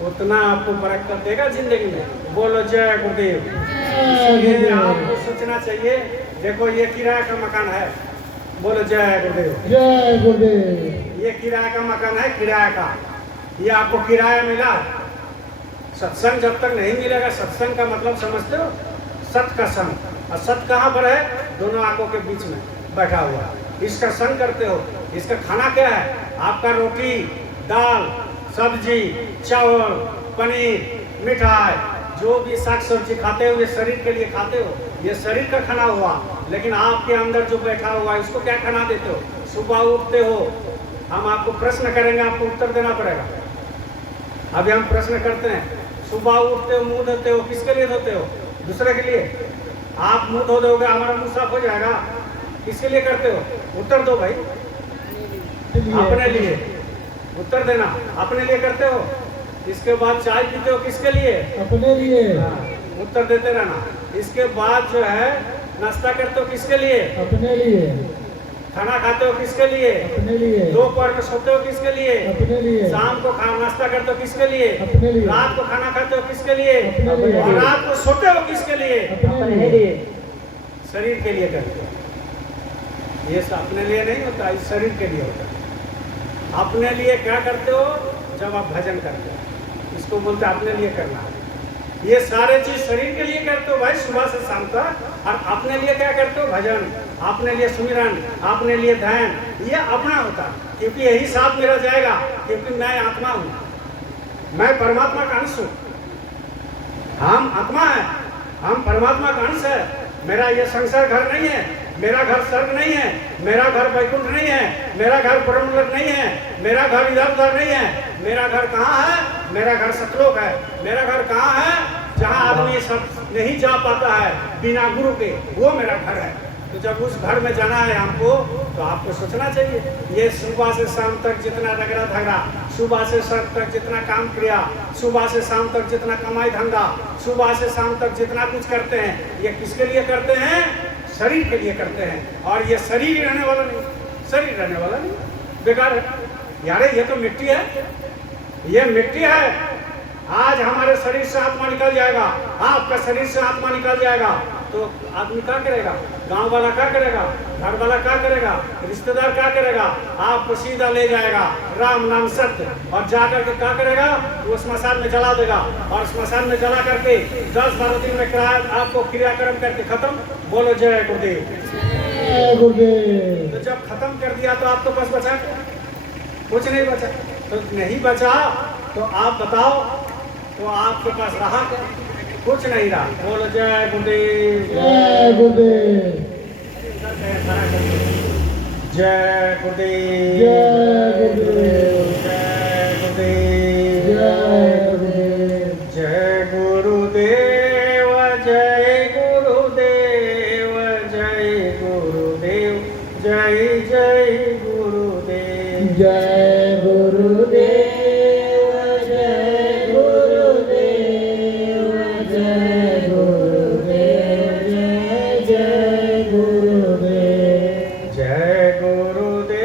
उतना आपको बरकत देगा जिंदगी में। बोलो जय गुरुदेव। जय इसलिए गुरुदेव। आपको सोचना चाहिए, देखो ये किराए का मकान है, बोलो जय गुरुदेव। जय गुरुदेव। ये किराए का मकान है, किराए का, ये आपको किराया मिला। सत्संग जब तक नहीं मिलेगा, सत्संग का मतलब समझते हो, सत का संग। और सत कहाँ पर है? दोनों आंखों के बीच में बैठा हुआ है। इसका संग करते हो। इसका खाना क्या है? आपका रोटी, दाल, सब्जी, चावल, पनीर, मिठाई, जो भी साग सब्जी खाते हो ये शरीर के लिए खाते हो, ये शरीर का खाना हुआ। लेकिन आपके अंदर जो बैठा हुआ है इसको क्या खाना देते हो? सुबह उठते हो, हम आपको प्रश्न करेंगे, आपको उत्तर देना पड़ेगा। अभी हम प्रश्न करते हैं, सुबह उठते हो, मुंह धोते हो, किसके लिए धोते हो? दूसरे के लिए। आप मुंह धो दोगे, हमारा मुंह साफ हो जाएगा। किसके लिए करते हो? उत्तर दो भाई। अपने लिए उत्तर देना। अपने लिए करते हो। इसके बाद चाय पीते हो, किसके लिए? अपने लिए। उत्तर देते रहना। इसके बाद जो है नाश्ता करते हो, किसके लिए? अपने लिए। खाना खाते हो, किसके लिए? अपने लिए। दोपहर में सोते हो, किसके लिए? अपने लिए। शाम को नाश्ता करते हो, किसके लिए? अपने लिए। रात को खाना खाते हो, किसके लिए? अपने लिए। और रात को सोते हो, किसके लिए? अपने लिए। शरीर के लिए करते हो। ये अपने लिए नहीं होता, इस शरीर के लिए होता है। अपने लिए क्या करते हो? जब आप भजन करते हो, इसको बोलते हैं अपने लिए करना है। ये सारे चीज शरीर के लिए करते हो भाई, सुबह से शाम तक। और अपने लिए क्या करते हो? भजन, अपने लिए सुमिरन, अपने लिए ध्यान। ये अपना होता है, क्योंकि यही साथ मेरा जाएगा, क्योंकि मैं आत्मा हूँ, मैं परमात्मा का अंश हूँ। हम आत्मा है, हम परमात्मा का अंश है। मेरा ये संसार घर नहीं है, मेरा घर स्वर्ग नहीं है, मेरा घर वैकुंठ नहीं है, मेरा घर ब्रह्मलोक नहीं है, मेरा घर इधर उधर नहीं है। मेरा घर कहाँ है? मेरा घर सतलोक है। मेरा घर कहाँ है? जहाँ आदमी सब नहीं जा पाता है बिना गुरु के, वो मेरा घर है। तो जब उस घर में जाना है हमको, तो आपको सोचना चाहिए। ये सुबह से शाम तक जितना रगड़ा धगड़ा, सुबह से शाम तक जितना काम क्रिया, सुबह से शाम तक जितना कमाई धंधा, सुबह से शाम तक जितना कुछ करते हैं, ये किसके लिए करते हैं? शरीर के लिए करते हैं। और ये शरीर रहने वाला नहीं, शरीर रहने वाला नहीं, बेकार है। यारे ये तो मिट्टी है, ये मिट्टी है। आज हमारे शरीर से आत्मा निकल जाएगा, आपका शरीर से आत्मा निकल जाएगा, तो आदमी क्या करेगा? गांव वाला क्या करेगा? घर वाला क्या करेगा? रिश्तेदार क्या करेगा? आपको सीधा ले जाएगा राम नाम सत्य, और जाकर के क्या करेगा? वो स्मशान में जला देगा। और स्मशान में जला करके 10-12 दिन में आपको क्रियाक्रम करके खत्म। बोलो जय गुरुदेव। जय गुरुदेव। तो जब खत्म कर दिया तो आपके पास बचा कुछ नहीं बचा। तो नहीं बचा तो आप बताओ, तो आपके पास रहा क्या? कुछ नहीं रहा। बोलो जय गुरुदेव। जय गुरुदेव। जय गुरुदेव। जय गुरुदेव। जय गुरुदेव। जय गुरुदेव। जय गुरुदेव। जय गुरुदेव। जय गुरुदेव। जय जय गुरुदेव। जय गुरुदेव। जय गुरुदेव। जय गुरुदेव। जय जय गुरुदेव। जय गुरुदेव।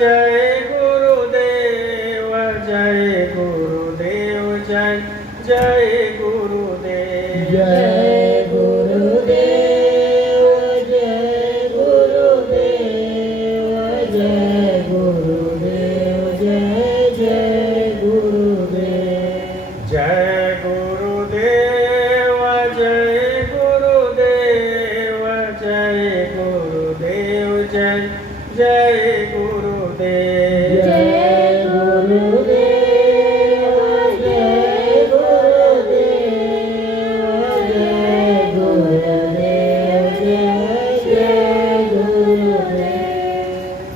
जय गुरुदेव। जय गुरुदेव। जय जय गुरुदेव। जय गुरुदेव। जय गुरुदेव। जय गुरुदेव। जय जय गुरुदेव। जय गुरुदेव। जय गुरुदेव। जय गुरुदेव। जय जय गुरुदेव। जय गुरुदेव। जय गुरुदेव। जय गुरुदेव। जय जय गुरुदेव।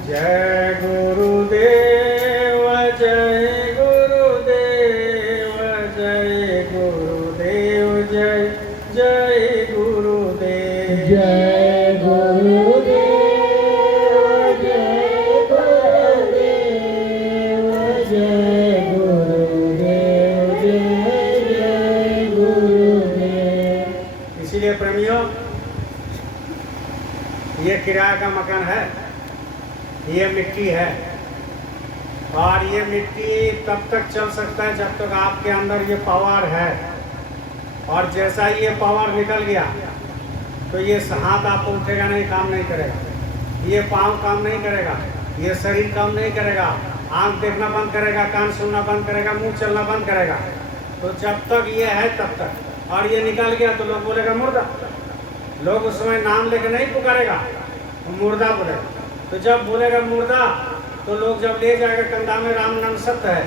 जय गुरुदेव। जय गुरुदेव। जय गुरुदेव। जय जय गुरुदेव। जय गुरुदेव। जय गुरुदेव। जय गुरुदेव। जय जय गुरुदेव। इसीलिए प्रेमियों, ये किराया का मकान है, ये मिट्टी है, और ये मिट्टी तब तक चल सकता है जब तक आपके अंदर ये पावर है। और जैसा ही ये पावर निकल गया तो ये हाथ आपको उठेगा नहीं, काम नहीं करेगा, ये पाँव काम नहीं करेगा, ये शरीर काम नहीं करेगा, आँख देखना बंद करेगा, कान सुनना बंद करेगा, मुंह चलना बंद करेगा। तो जब तक ये है तब तक। और ये निकल गया तो लोग बोलेगा मुर्दा। लोग उस समय नाम लेके नहीं पुकारेगा, मुर्दा बोलेगा। तो जब बोलेगा मुर्दा तो लोग जब ले जाएगा कंधा में राम नाम सत्य है,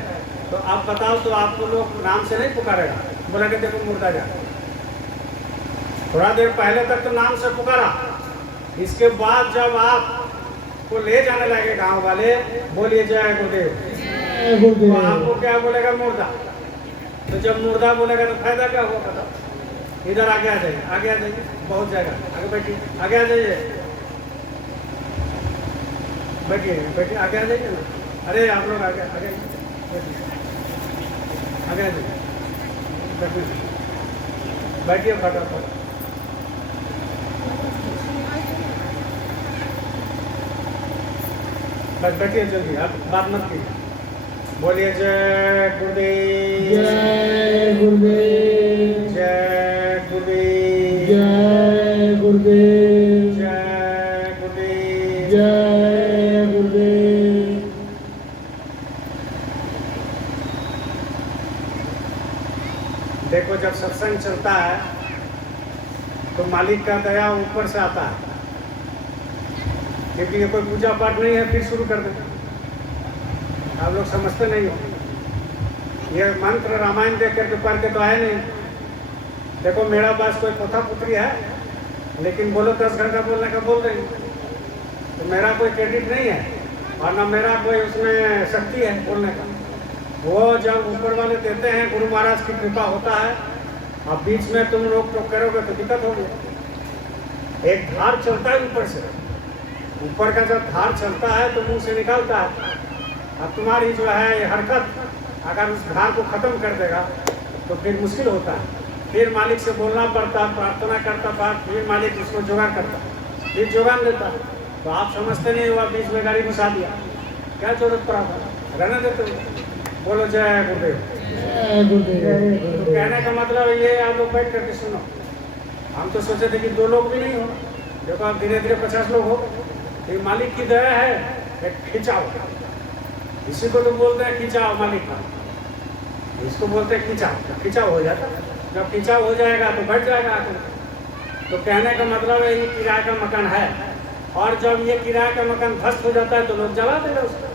तो आप बताओ तो आपको लोग नाम से नहीं पुकारेगा, बोलेगा देखो मुर्दा जा। थोड़ा देर पहले तक तो नाम से पुकारा, इसके बाद जब आप को ले जाने लगे गांव वाले, बोलिए जय गुरुदेव, तो आपको क्या बोलेगा मुर्दा। तो जब मुर्दा बोलेगा तो फायदा क्या हुआ बताओ। इधर आगे आ जाइए, आगे आ जाइए, बहुत जाएगा, आगे बैठिए, आगे आ जाइए, बैठिए बैठिए, आगे आ जाइए ना। अरे आप लोग आगे आगे बैठिए, आगे आ जाइए, बैठिए बैठिए फटाफट। बस बैठिए जल्दी, आप बात मत कीजिए। बोलिए जय गुरुदेव, जय गुरुदेव, जय गुरुदेव, जय गुरुदेव, जय गुरुदेव। जय गुरुदेव। देखो जब सत्संग चलता है तो मालिक का दया ऊपर से आता है, क्योंकि ये कोई पूजा पाठ नहीं है फिर शुरू कर देते। आप लोग समझते नहीं हो। ये मंत्र रामायण देख करके पढ़ के तो आए नहीं। देखो मेरा पास कोई पोता पुत्री है, लेकिन बोलो 10 घंटा बोलने का बोल रही, तो मेरा कोई क्रेडिट नहीं है और ना मेरा कोई उसमें शक्ति है बोलने का। वो जब ऊपर वाले देते हैं, गुरु महाराज की कृपा होता है, अब बीच में तुम लोग तो करोगे तो दिक्कत होगी। एक धार चलता है ऊपर से, ऊपर का जब धार चलता है तो मुंह से निकलता है। अब तुम्हारी जो है हरकत अगर उस धार को खत्म कर देगा तो फिर मुश्किल होता है। फिर मालिक से बोलना पड़ता, प्रार्थना करता था, फिर मालिक उसको जुगाड़ करता, फिर जुगाड़ देता। तो आप समझते नहीं हुआ, बीच में गाड़ी घुसा दिया, क्या जरूरत पड़ा था, रहने देते हो। बोलो जय गुरुदेव, जय गुरुदेव। तो कहने का मतलब ये आप लोग बैठ करके सुनो। हम तो सोचे थे कि 2 लोग भी नहीं हो, देखो आप धीरे धीरे 50 लोग हो। ये मालिक की दया है, एक खिंचाव, इसी को तो बोलते हैं खिंचाव मालिक का, इसको बोलते हैं खिंचाव। खिंचाव हो जाता, जब खिंचाव हो जाएगा तो बढ़ जाएगा आगे। तो कहने का मतलब है ये किराए का मकान है, और जब ये किराए का मकान ध्वस्त हो जाता है तो लोग जला देगा उसको,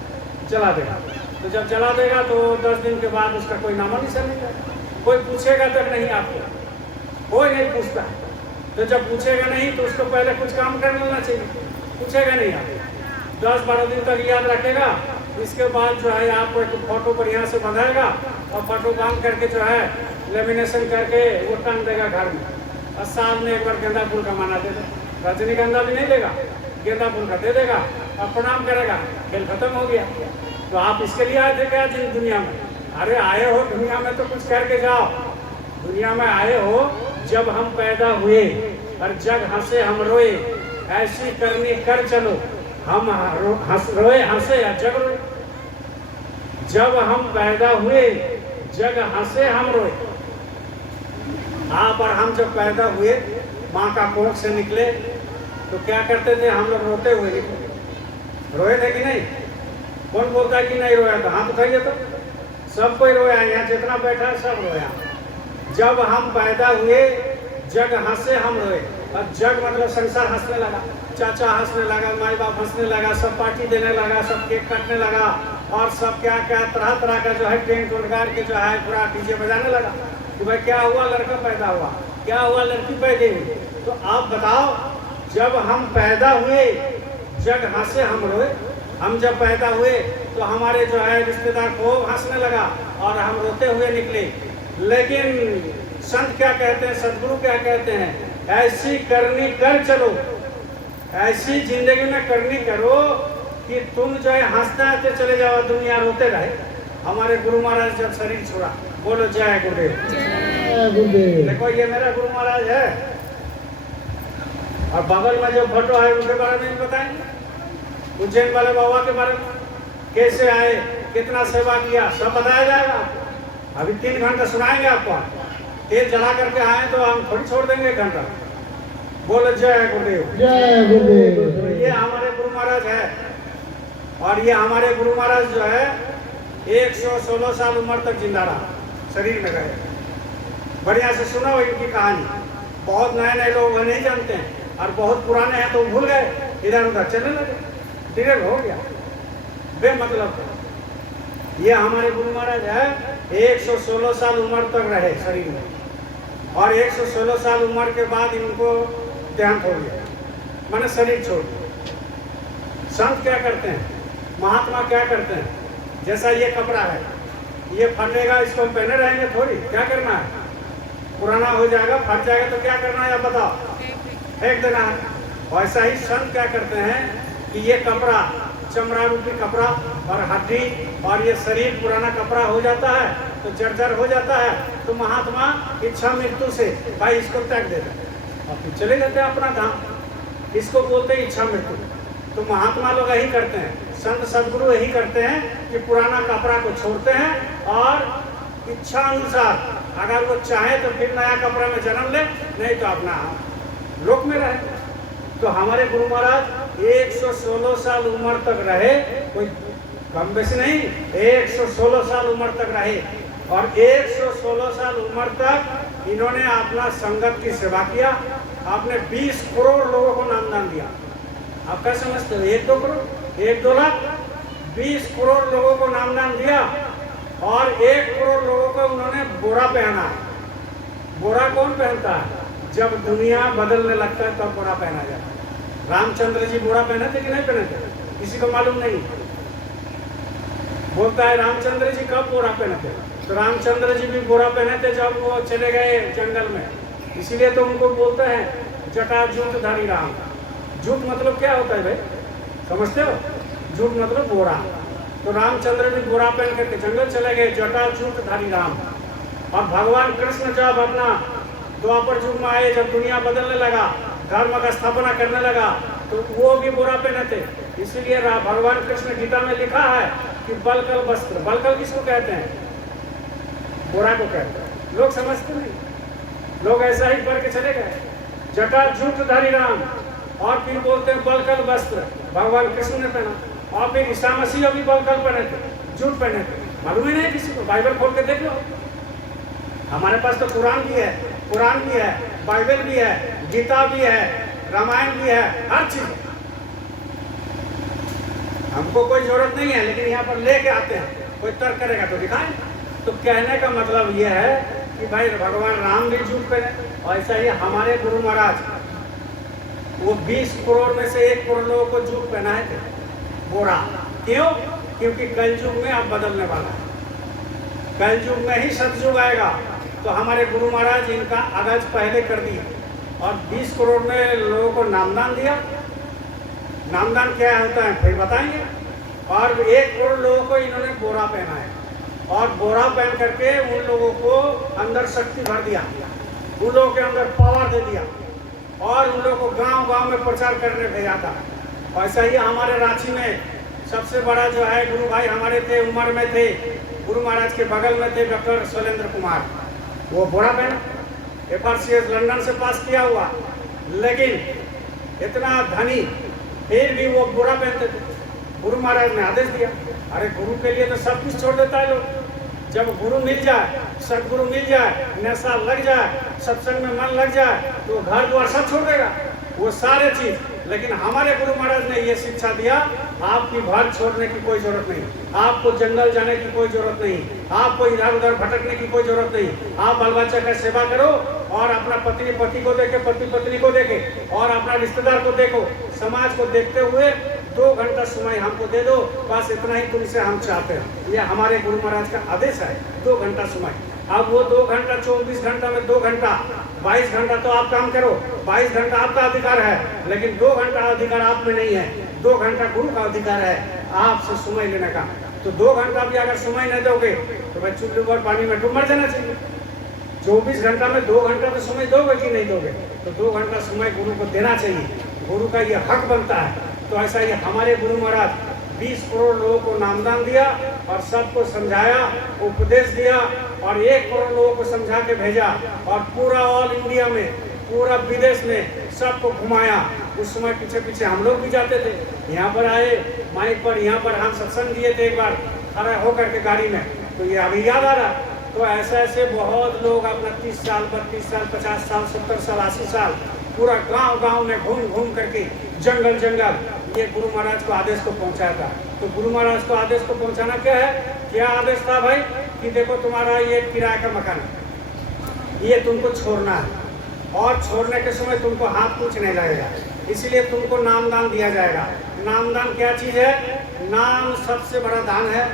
जला देगा। तो जब जला देगा तो 10 दिन के बाद उसका कोई नामो निशान नहीं रहेगा, कोई पूछेगा तक नहीं आपको, कोई नहीं पूछता। तो जब पूछेगा नहीं तो उसको पहले कुछ काम कर लेना चाहिए, पूछेगा नहीं आप 10-12 दिन तक याद रखेगा। इसके बाद जो है आपको एक फोटो बढ़िया से बंधाएगा और फोटो बांध करके जो है लेमिनेशन करके वो टांग देगा घर में, और साल में एक बार गेंदा फूल का माला दे देगा। रजनीगंधा भी नहीं देगा, गेंदा फूल का दे देगा और प्रणाम करेगा, खेल खत्म हो गया। तो आप इसके लिए आए थे क्या दुनिया में? अरे आए हो दुनिया में तो कुछ करके जाओ। दुनिया में आए हो, जब हम पैदा हुए और जग हंसे हम रोए, ऐसी करनी कर चलो, हम रोए हंसे या जग रोए। जब हम पैदा हुए जग हंसे हम रोए। आप और हम जब पैदा हुए, माँ का कोख से निकले तो क्या करते थे? हम लोग रोते हुए निकले। रोए थे कि नहीं? कौन बोलता है कि नहीं रोया था? हाथ उठाइए तो। सब कोई रोया, यहाँ जितना बैठा है सब रोया। जब हम पैदा हुए जग हंसे हम रोए, और जग मतलब संसार हंसने लगा, चाचा हंसने लगा, माई बाप हंसने लगा, सब पार्टी देने लगा, सब केक काटने लगा, और सब क्या क्या तरह तरह का जो है टेंट उड़गार के जो है पूरा डीजे बजाने लगा कि भाई क्या हुआ, लड़का पैदा हुआ, क्या हुआ, लड़की पैदा हुई। तो आप बताओ, जब हम पैदा हुए जग हंसे हम रोए। हम जब पैदा हुए तो हमारे जो है रिश्तेदार खूब हंसने लगा और हम रोते हुए निकले। लेकिन संत क्या कहते हैं, सदगुरु क्या कहते हैं? ऐसी करनी कर चलो, ऐसी जिंदगी में करनी करो कि तुम जो है हंसते हंसते चले जाओ, दुनिया रोते रहे। हमारे गुरु महाराज जब शरीर छोड़ा, बोलो जय गुरुदेव। जय गुरुदेव। देखो ये मेरा गुरु महाराज है, और बगल में जो फोटो है उनके बारे में बताएंगे, उज्जैन वाले बाबा के बारे में, कैसे आए, कितना सेवा किया सब बताया जाएगा आपको। अभी 3 घंटा सुनाएंगे आपको। तेल जला करके आए तो हम थोड़ी छोड़ देंगे 1 घंटा। बोलो जय गुरुदेव। जय गुरुदेव। तो ये हमारे गुरु महाराज है। और ये हमारे गुरु महाराज जो है 116 साल उम्र तक जिंदा रहा, शरीर में गए। बढ़िया से सुना हो इनकी कहानी। बहुत नए नए लोग नहीं जानते हैं और बहुत पुराने हैं तो भूल गए, इधर उधर चलने लगे, डिलेट हो गया बेमतलब। ये हमारे गुरु महाराज है 116 साल उम्र तक रहे शरीर में, और 116 साल उम्र के बाद इनको देहांत हो गया, मैंने शरीर छोड़ दिया। संत क्या करते हैं, महात्मा क्या करते हैं, जैसा ये कपड़ा है, ये फटेगा, इसको हम पहने रहेंगे थोड़ी, क्या करना है, पुराना हो जाएगा, फट जाएगा तो क्या करना है आप बताओ, फेंक देना है। वैसा ही संत क्या करते हैं कि ये कपड़ा, चमड़ा रूपी कपड़ा और हड्डी और ये शरीर पुराना कपड़ा हो जाता है तो जर्जर हो जाता है, तो महात्मा इच्छा मृत्यु से भाई इसको त्याग देते हैं और फिर चले जाते हैं अपना धाम। इसको बोलते हैं इच्छा मृत्यु। तो महात्मा लोग यही करते हैं, संत सदगुरु यही करते हैं कि पुराना कपड़ा को छोड़ते हैं और इच्छा अनुसार अगर वो चाहे तो फिर नया कपड़ा में जन्म ले, नहीं तो अपना लोक में रहे। तो हमारे गुरु महाराज 116 साल उम्र तक रहे, कोई कम बेसी नहीं, 116 साल उम्र तक रहे। और 116 साल उम्र तक इन्होंने अपना संगत की सेवा किया। आपने 20 करोड़ लोगों को नामदान दिया। आप क्या समझते हो, 1-2 करोड़, 1-2 लाख, 20 करोड़ लोगों को नामदान दिया और 1 करोड़ लोगों को उन्होंने बोरा पहना। बोरा कौन पहनता है, जब दुनिया बदलने लगता है तब बोरा पहना जाता है। रामचंद्र जी बोरा पहने थे कि नहीं पहने थे, किसी को मालूम नहीं। बोलता है रामचंद्र जी कब बोरा पहने थे, तो रामचंद्र जी भी बोरा पहने थे जब वो चले गए जंगल में, इसीलिए तो उनको बोलते हैं जटाजूटधारी राम। जूट मतलब क्या होता है भाई, समझते हो, जूट मतलब बोरा। तो रामचंद्र भी बोरा पहन करके जंगल चले गए, जटाजूटधारी राम। और भगवान कृष्ण जब अपना द्वापर युग में आए, जब दुनिया बदलने लगा, धर्म का स्थापना करने लगा, तो वो भी बोरा पहने थे। इसीलिए भगवान कृष्ण गीता में लिखा है कि बलकल वस्त्र, बलकल किसको कहते हैं, बोरा को कहते हैं। लोग समझते नहीं, लोग ऐसा ही पढ़ के चले गए, जटाजूटधारी राम। और फिर बोलते हैं बलकल वस्त्र, भगवान कृष्ण ने पहना। और फिर ईसा मसीह भी बलकल पहने थे, जूट पहने थे, मालूम ही नहीं किसी को। बाइबल खोल के देख लो, हमारे पास तो कुरान भी है, कुरान भी है, बाइबल भी है, गीता भी है, रामायण भी है, हर चीज। हमको कोई जरूरत नहीं है, लेकिन यहाँ पर लेके आते हैं, कोई तर्क करेगा तो दिखाएं। तो कहने का मतलब यह है कि भाई भगवान राम भी जूट पहने, और ऐसा ही हमारे गुरु महाराज वो 20 करोड़ में से 1 करोड़ लोगों को जूट पहनाए थे, बोरा। क्यों, क्योंकि कलयुग में अब बदलने वाला है, कलयुग में ही सतयुग आएगा। तो हमारे गुरु महाराज इनका आगाज पहले कर दिया और 20 करोड़ में लोगों को नामदान दिया। नामदान क्या होता है फिर बताएंगे। और 1 करोड़ लोगों को इन्होंने बोरा पहना है, और बोरा पहन करके उन लोगों को अंदर शक्ति भर दिया, उन लोगों के अंदर पावर दे दिया, और उन लोगों को गांव गांव में प्रचार करने भेजा था। ऐसा ही हमारे रांची में सबसे बड़ा जो है गुरु भाई हमारे थे, उम्र में थे, गुरु महाराज के बगल में थे डॉक्टर शैलेंद्र कुमार, वो बोरा पहना, FRCS लंदन से पास किया हुआ, लेकिन इतना धनी फिर भी वो बोरा पहनते थे। गुरु महाराज ने आदेश दिया, अरे गुरु के लिए तो सब कुछ छोड़ देता है लोग। जब गुरु मिल जाए, सदगुरु मिल जाए, नशा लग जाए, सत्संग में मन लग जाए, तो घर द्वार सब छोड़ देगा, वो सारे चीज। लेकिन हमारे गुरु महाराज ने ये शिक्षा दिया, आपकी घर छोड़ने की कोई जरूरत नहीं, आपको जंगल जाने की कोई जरूरत नहीं, आपको इधर उधर भटकने की कोई जरूरत नहीं। आप बाल बच्चा का सेवा करो, और अपना पत्नी पति को देखे, पति पत्नी को देखे, और अपना रिश्तेदार को देखो, समाज को देखते हुए 2 घंटा समय हमको दे दो, बस इतना ही तुमसे हम चाहते हैं। ये हमारे गुरु महाराज का आदेश है, 2 घंटा समय। अब वो 2 घंटा 24 घंटा में 2 घंटा 22 घंटा तो आप काम करो, 22 घंटा आपका अधिकार है, लेकिन 2 घंटा अधिकार आप में नहीं है, 2 घंटा गुरु का अधिकार है आपसे समय लेने का। तो 2 घंटा भी अगर समय नहीं दोगे तो भाई चुल्लू पर पानी में डूब मर जाना चाहिए। 24 घंटा में 2 घंटा तो समय दोगे कि नहीं दोगे, तो 2 घंटा समय गुरु को देना चाहिए, गुरु का ये हक बनता है। तो ऐसा ही हमारे गुरु महाराज 20 करोड़ लोगों को नामदान दिया और सबको समझाया, उपदेश दिया और 1 करोड़ लोगों को समझा के भेजा और पूरा ऑल इंडिया में, पूरा विदेश में सबको घुमाया। उस समय पीछे पीछे हम लोग भी जाते थे, यहाँ पर आए माइक पर, यहाँ पर हम सत्संग दिए थे एक बार खड़ा होकर के गाड़ी में, तो ये अभी याद आ रहा। तो ऐसे ऐसे बहुत लोग अपना 30 साल 32 साल 50 साल 70 साल 80 साल पूरा गांव गांव में घूम घूम करके जंगल जंगल ये गुरु महाराज को आदेश को पहुंचाया था। तो गुरु महाराज को आदेश को पहुंचाना क्या है, क्या आदेश था भाई कि देखो तुम्हारा ये किराए का मकान है, ये तुमको छोड़ना है और छोड़ने के समय तुमको हाथ कुछ नहीं लगेगा, इसलिए तुमको नामदान दिया जाएगा। नामदान क्या चीज है? नाम सबसे बड़ा दान है।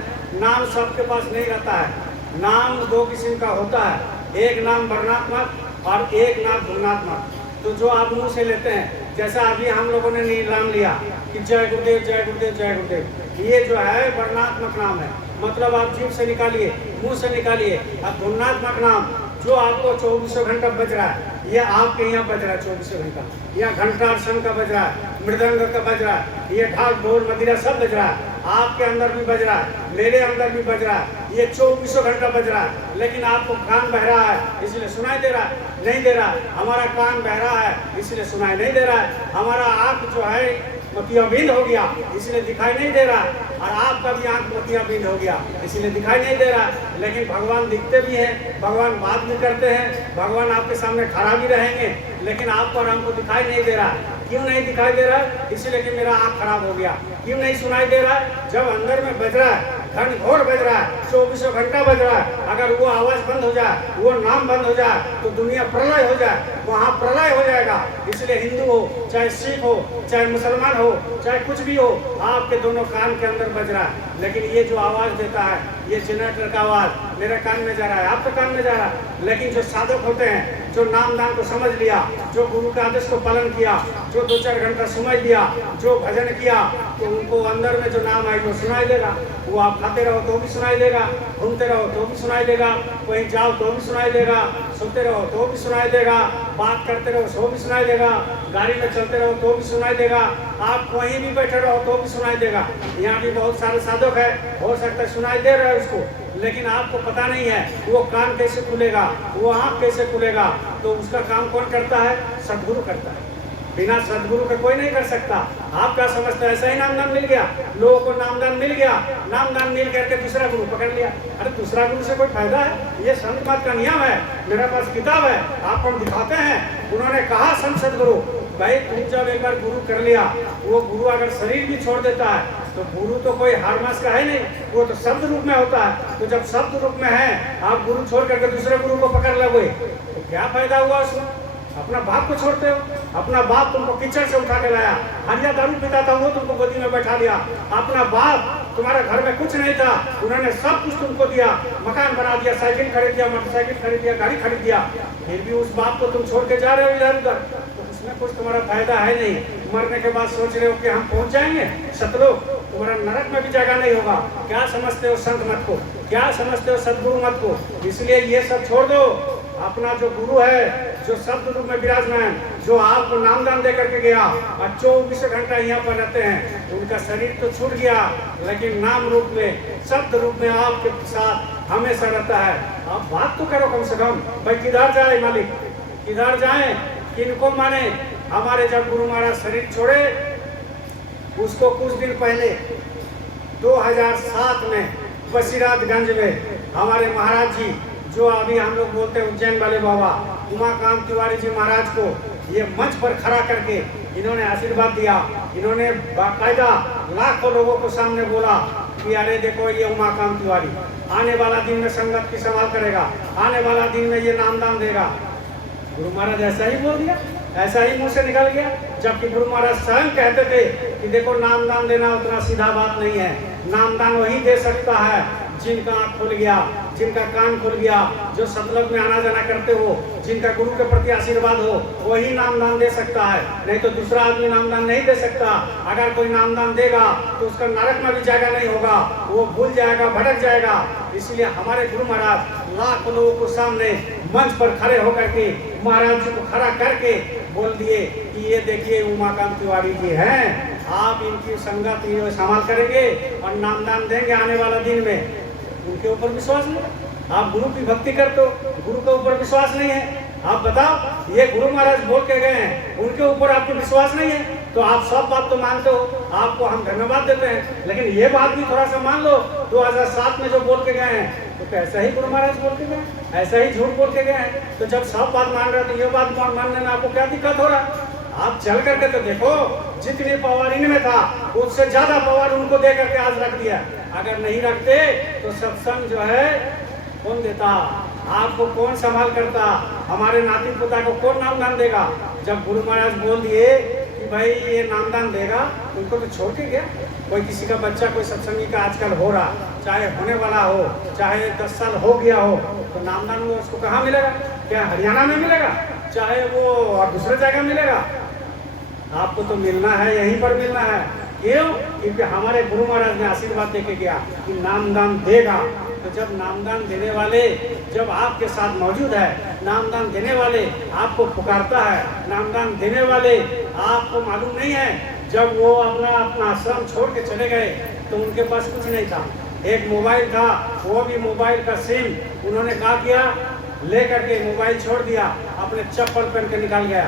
नाम सबके पास नहीं रहता है। नाम 2 किस्म का होता है, एक नाम वर्णात्मक और एक नाम गुणात्मक। तो जो आप मुंह से लेते हैं, जैसा अभी हम लोगों ने नाम लिया कि जय गुरुदेव जय गुरुदेव जय गुरुदेव, ये जो है वर्णात्मक नाम है, मतलब आप जीभ से निकालिए, मुंह से निकालिए। और गुणात्मक नाम जो आपको 24 घंटा बज रहा है, ये आपके यहाँ बज रहा है 24 घंटा, यहाँ घंटा शंख का बज रहा है, मृदंग का बज रहा है, ये ढाक ढोल मदिरा सब बज रहा है, आपके अंदर भी बज रहा है, मेरे अंदर भी बज रहा है, ये 24 घंटा बज रहा है। लेकिन आपको कान बह रहा है इसलिए सुनाई दे रहा है, नहीं दे रहा। हमारा कान बह रहा है इसलिए सुनाई नहीं दे रहा है। हमारा आँख जो है मोतियाबिंद हो गया इसलिए दिखाई नहीं दे रहा, और आपका भी आंख मोतियाबिंद हो गया इसलिए दिखाई नहीं दे रहा। लेकिन भगवान दिखते भी हैं, भगवान बात भी करते हैं, भगवान आपके सामने खड़ा भी रहेंगे, लेकिन आप पर हमको दिखाई नहीं दे रहा। क्यों नहीं दिखाई दे रहा है? इसलिए कि मेरा आँख खराब हो गया। क्यों नहीं सुनाई दे रहा है? जब अंदर में बज रहा है, घनघोर बज रहा है, 24 घंटा बज रहा है, अगर वो आवाज बंद हो जाए, वो नाम बंद हो जाए, तो दुनिया प्रलय हो जाए, वहाँ प्रलय हो जाएगा। इसलिए हिंदू हो चाहे सिख हो चाहे मुसलमान हो चाहे कुछ भी हो, आपके दोनों कान के अंदर बज रहा है। लेकिन ये जो आवाज देता है, ये जनरेटर का आवाज मेरे कान में जा रहा है, आपके कान में जा रहा है। लेकिन जो साधक होते हैं, जो नामदान को समझ लिया, जो गुरु के आदेश को पालन किया, जो 2-4 घंटा समय दिया, जो भजन किया, तो उनको अंदर में जो नाम आई वो सुनाई देगा। वो आप खाते रहो तो भी सुनाई देगा, घूमते रहो तो भी सुनाई देगा, कहीं जाओ तो भी सुनाई देगा, सोते रहो तो भी सुनाई देगा, बात करते रहो तो भी सुनाई देगा, गाड़ी में चलते रहो तो भी सुनाई देगा, आप कहीं भी बैठे रहो तो भी सुनाई देगा। यहाँ भी बहुत सारे साधक है, हो सकता है सुनाई दे रहे हैं उसको, लेकिन आपको पता नहीं है वो कान कैसे खुलेगा, वो आँख कैसे खुलेगा। तो उसका काम कौन करता है? सद्गुरु करता है। बिना सद्गुरु के कोई नहीं कर सकता। आप क्या समझते हैं? ऐसा ही नामदान मिल गया, लोगों को नामदान मिल गया, नामदान मिल करके दूसरा गुरु पकड़ लिया। अरे दूसरा गुरु से कोई फायदा है? ये संत मत का नियम है, मेरे पास किताब है, आपको हम दिखाते हैं। उन्होंने कहा संत सदगुरु, भाई तुम जब एक बार गुरु कर लिया, वो गुरु अगर शरीर भी छोड़ देता है तो गुरु तो कोई हर मास का है नहीं, वो तो शब्द रूप में होता है। तो जब शब्द रूप में है, आप गुरु छोड़ करके दूसरे गुरु को पकड़ लोगे तो क्या फायदा हुआ उसमें? अपना बाप को छोड़ते हो, अपना बाप तुमको कीचड़ से उठा के लाया, हरिया दारू पीता था वो तुमको गोदी में बैठा लिया। अपना बाप तुम्हारे घर में कुछ नहीं था, उन्होंने सब कुछ तुमको दिया, मकान बना दिया, साइकिल खरीद दिया, मोटरसाइकिल खरीद दिया, गाड़ी खरीद दिया, फिर भी उस बाप को तुम छोड़ के जा रहे हो इधर उधर, तो उसमें कुछ तुम्हारा फायदा है नहीं। मरने के बाद सोच रहे हो कि हम पहुंच जाएंगे सतलोक, तुम्हारा नरक में भी जगह नहीं होगा। क्या समझते हो संत मत को? क्या समझते हो सदगुरु मत को? इसलिए ये सब छोड़ दो। अपना जो गुरु है, जो शब्द रूप में विराजमान, जो आपको नामदान दे करके गया और 24 घंटा यहाँ पर रहते हैं, उनका शरीर तो छूट गया, लेकिन नाम रूप में, शब्द रूप में आपके साथ हमेशा रहता है। आप बात तो करो कम से कम, भाई किधर जाए मालिक, किधर जाए, किनको माने? हमारे जब गुरु महाराज शरीर छोड़े, उसको कुछ दिन पहले 2007 में बसीरातगंज में हमारे महाराज जी, जो अभी हम लोग बोलते हैं उज्जैन वाले बाबा उमाकांत तिवारी जी महाराज को, ये मंच पर खड़ा करके इन्होंने आशीर्वाद दिया। इन्होंने बाकायदा लाखों लोगों को सामने बोला कि अरे देखो ये उमाकांत तिवारी आने वाला दिन में संगत की संभाल करेगा, आने वाला दिन में ये नामदान देगा। गुरु महाराज ऐसा ही बोल दिया, ऐसा ही मुंह से निकल गया, जबकि गुरु महाराज स्वयं कहते थे कि देखो नामदान देना उतना सीधा बात नहीं है, नामदान वही दे सकता है जिनका आँख खुल गया, जिनका कान खुल गया, जो सतलोक में आना जाना करते हो, जिनका गुरु के प्रति आशीर्वाद हो, वही नामदान दे सकता है, नहीं तो दूसरा आदमी नामदान नहीं दे सकता। अगर कोई नामदान देगा तो उसका नरक में भी जगह नहीं होगा, वो भूल जाएगा, भटक जाएगा। इसलिए हमारे गुरु महाराज लाखों लोगों को सामने मंच पर खड़े होकर के महाराज जी को खड़ा करके बोल दिए कि ये देखिए उमाकांत तिवारी जी हैं, आप इनकी संगत ये संभाल करेंगे और नामदान देंगे आने वाला दिन में, उनके ऊपर विश्वास नहीं। आप गुरु की भक्ति करते हो, गुरु के ऊपर विश्वास नहीं है। आप बताओ, ये गुरु महाराज बोल के गए हैं, उनके ऊपर आपको विश्वास नहीं है, तो आप सब बात तो मानते हो, आपको हम धन्यवाद देते हैं, लेकिन ये बात भी थोड़ा सा मान लो। 2007 में जो बोल के गए हैं तो कैसा ही गुरु महाराज बोल के गए, ऐसा ही झूठ बोल के गए हैं। तो जब सब बात मान रहे हो तो ये बात मानने में आपको क्या दिक्कत हो रहा है? आप चल करके तो देखो, जितनी पावर इनमें था उससे ज्यादा पावर उनको दे करके आज रख दिया। अगर नहीं रखते तो सत्संग जो है कौन देता, आपको कौन संभाल करता, हमारे नाती पोता को कौन नामदान देगा? जब गुरु महाराज बोल दिए कि भाई ये नामदान देगा, उनको तो छोड़ के गया। कोई किसी का बच्चा कोई सत्संगी का आजकल हो रहा, चाहे होने वाला हो, चाहे 10 साल हो गया हो, तो नामदान वो उसको कहाँ मिलेगा? क्या हरियाणा में मिलेगा? चाहे वो और दूसरे जगह मिलेगा? आपको तो मिलना है, यहीं पर मिलना है। क्यों? क्योंकि हमारे गुरु महाराज ने आशीर्वाद देके गया कि नामदान देगा। तो जब नामदान देने वाले जब आपके साथ मौजूद है, नामदान देने वाले आपको पुकारता है, नामदान देने वाले आपको मालूम नहीं है, जब वो अपना आश्रम छोड़ के चले गए तो उनके पास कुछ नहीं था। एक मोबाइल था, वो भी मोबाइल का सिम उन्होंने क्या किया, ले करके मोबाइल छोड़ दिया, अपने चप्पल पहन के निकाल गया।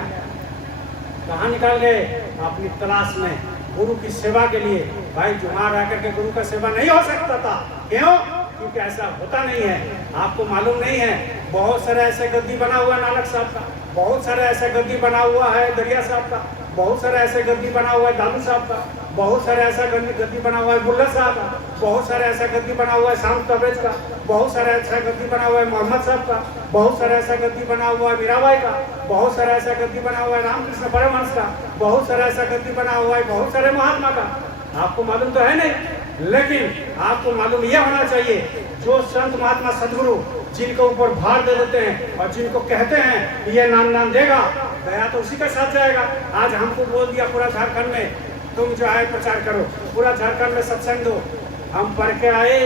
कहाँ निकाल गए? अपनी तलाश में, गुरु की सेवा के लिए। भाई वहाँ रह करके गुरु का सेवा नहीं हो सकता था। क्यों? क्योंकि ऐसा होता नहीं है। आपको मालूम नहीं है, बहुत सारा ऐसा गद्दी बना हुआ है नानक साहब का, बहुत सारा ऐसा गद्दी बना हुआ है दरिया साहब का, बहुत सारा ऐसा गद्दी बना हुआ है दादू साहब का, बहुत सारा ऐसा गद्दी बना हुआ है बुल्ला साहब का, बहुत सारा ऐसा गद्दी बना हुआ है शाम तबरेज का, बहुत सारा ऐसा गद्दी बना हुआ है मोहम्मद साहब का, बहुत सारा ऐसा गद्दी बना हुआ है मीराबाई का, बहुत सारा ऐसा गद्दी बना हुआ है रामकृष्ण परमहंस का, बहुत सारा ऐसा गद्दी बना हुआ है बहुत सारे महात्मा का। आपको मालूम तो है नहीं, लेकिन आपको मालूम यह होना चाहिए, जो संत महात्मा सदगुरु जिनके ऊपर भार दे देते हैं और जिनको कहते हैं ये नामदान देगा, गया तो उसी के साथ जाएगा। आज हमको बोल दिया पूरा झारखंड में तुम जो है प्रचार करो, पूरा झारखंड में सत्संग दो। हम पढ़ के आए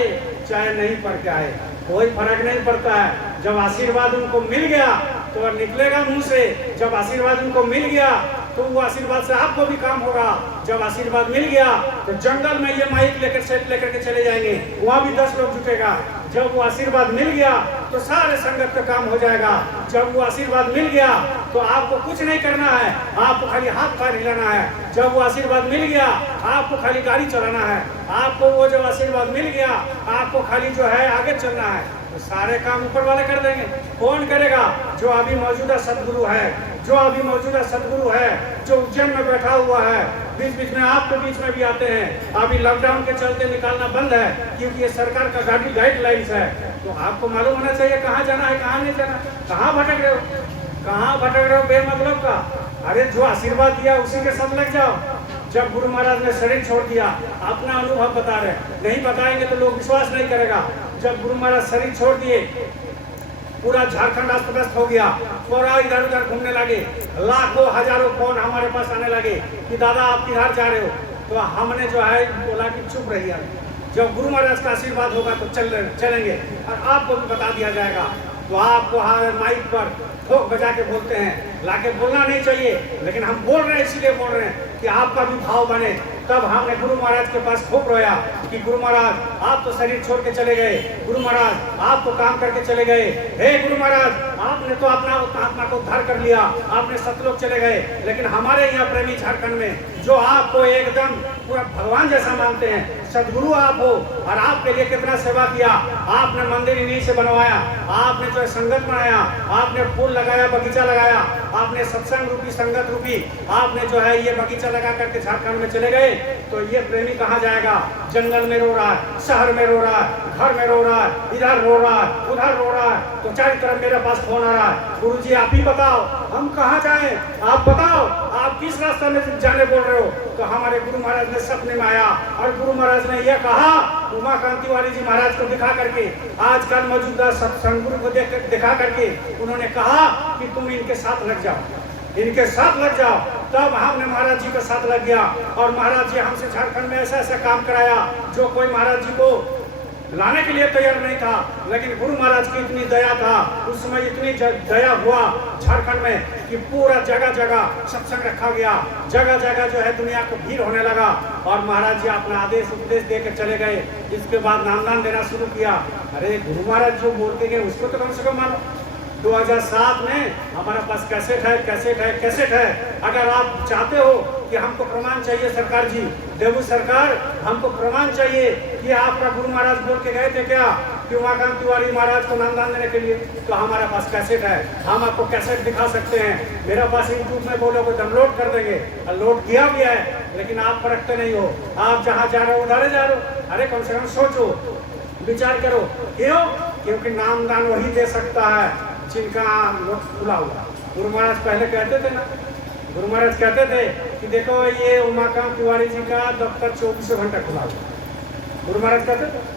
चाहे नहीं पढ़ के आए, कोई फर्क नहीं पड़ता है। जब आशीर्वाद उनको मिल गया तो निकलेगा मुंह से, जब आशीर्वाद उनको मिल गया तो वो आशीर्वाद से आपको भी काम होगा। जब आशीर्वाद मिल गया तो जंगल में ये माइक लेकर सेट लेकर के चले जाएंगे, वहाँ भी 10 लोग जुटेगा। जब वो आशीर्वाद मिल गया तो सारे संगत का काम हो जाएगा। जब वो आशीर्वाद मिल गया तो आपको कुछ नहीं करना है, आपको खाली हाथ पैर हिलाना है। जब वो आशीर्वाद मिल गया आपको खाली गाड़ी चलाना है, आपको वो जब आशीर्वाद मिल गया आपको खाली जो है आगे चलना है, तो सारे काम ऊपर वाले कर देंगे। कौन करेगा? जो अभी मौजूदा सदगुरु है, जो अभी मौजूदा सदगुरु है, जो उज्जैन में बैठा हुआ है। बीच बीच में आपके बीच में भी आते हैं। अभी लॉकडाउन के चलते निकालना बंद है क्योंकि ये सरकार का गाइडलाइंस है। तो आपको मालूम होना चाहिए कहाँ जाना है कहाँ नहीं जाना। कहाँ भटक रहे हो, कहाँ भटक रहे हो बेमतलब का? अरे जो आशीर्वाद दिया उसी के साथ लग जाओ। जब गुरु महाराज ने शरीर छोड़ दिया, अपना अनुभव बता रहे, नहीं बताएंगे तो लोग विश्वास नहीं करेगा। जब गुरु महाराज शरीर छोड़ दिए, पूरा झारखंड अस्त-व्यस्त हो गया, पूरा इधर उधर घूमने लगे, लाखों हजारों फोन हमारे पास आने लगे कि दादा आप किधर जा रहे हो। तो हमने जो है बोला कि चुप रहिए, जब गुरु महाराज का आशीर्वाद होगा तो चलेंगे और आपको भी बता दिया जाएगा। तो आपको माइक पर ठोक बजा के बोलते हैं, लाके बोलना नहीं चाहिए, लेकिन हम बोल रहे हैं इसीलिए बोल रहे हैं कि आपका भी भाव बने। तब हमने गुरु महाराज के पास खूब रोया कि गुरु महाराज आप तो शरीर छोड़ के चले गए, गुरु महाराज आप तो काम करके चले गए, हे गुरु महाराज आपने तो अपना आत्मा को उद्धार कर लिया, आपने सतलोक चले गए, लेकिन हमारे यहाँ प्रेमी झारखंड में जो आपको एकदम पूरा भगवान जैसा मानते हैं, सदगुरु आप हो, और आपके लिए कितना सेवा किया। आपने मंदिर इन्हीं से बनवाया, आपने जो है संगत बनाया, आपने फूल लगाया, बगीचा लगाया, आपने सत्संग रूपी संगत रूपी आपने जो है ये बगीचा लगा करके झारखंड में चले गए। तो ये प्रेमी कहाँ जाएगा? जंगल में रो रहा है, शहर में रो रहा है, घर में रो रहा है, इधर रो रहा है, उधर रो रहा है। तो चारों तरफ मेरे पास फोन आ रहा है, गुरुजी आप ही बताओ हम कहाँ जाएं, आप बताओ आप किस रास्ते में जाने बोल रहे हो। तो हमारे गुरु महाराज ने सपने में आया और गुरु महाराज ने यह कहा, उमाकांति वाली जी महाराज को दिखा करके, आजकल मौजूदा सत्संग गुरु को दिखा करके उन्होंने कहा कि तुम इनके साथ लग जाओ, इनके साथ लग जाओ। तब हमने महाराज जी के साथ लग गया और महाराज जी हमसे झारखंड में ऐसा ऐसा काम कराया जो कोई महाराज जी को लाने के लिए तैयार नहीं था, लेकिन गुरु महाराज की इतनी दया था, उस समय इतनी दया हुआ झारखंड में कि पूरा जगह जगह सत्संग रखा गया, जगह जगह जो है दुनिया को भीड़ होने लगा। और महाराज जी अपना आदेश उपदेश देकर चले गए। इसके बाद नामदान देना शुरू किया। अरे गुरु महाराज जो बोलते गए उसको तो कम से कम मानो। 2007 में हमारे पास कैसेट है। अगर आप चाहते हो कि हमको प्रमाण चाहिए सरकार जी, देवू सरकार हमको प्रमाण चाहिए कि आपका गुरु महाराज बोल के गए थे क्या कि उमाकांत तिवारी महाराज को नामदान देने के लिए, तो हमारे पास कैसेट है, हम आपको कैसेट दिखा सकते हैं। मेरे पास यूट्यूब में बोलोगे डाउनलोड कर देंगे, और लोड किया भी है, लेकिन आप परखते नहीं हो। आप जहाँ जा रहे हो उधर जा रहे हो। अरे कम से कम सोचो, विचार करो। क्यों? क्योंकि नामदान वही दे सकता है जिनका लोग खुला हुआ। गुरु महाराज पहले कहते थे ना, गुरु महाराज कहते थे कि देखो ये उमाकांत तिवारी जी का दफ्तर 24 घंटा खुला हुआ। गुरु महाराज कहते थे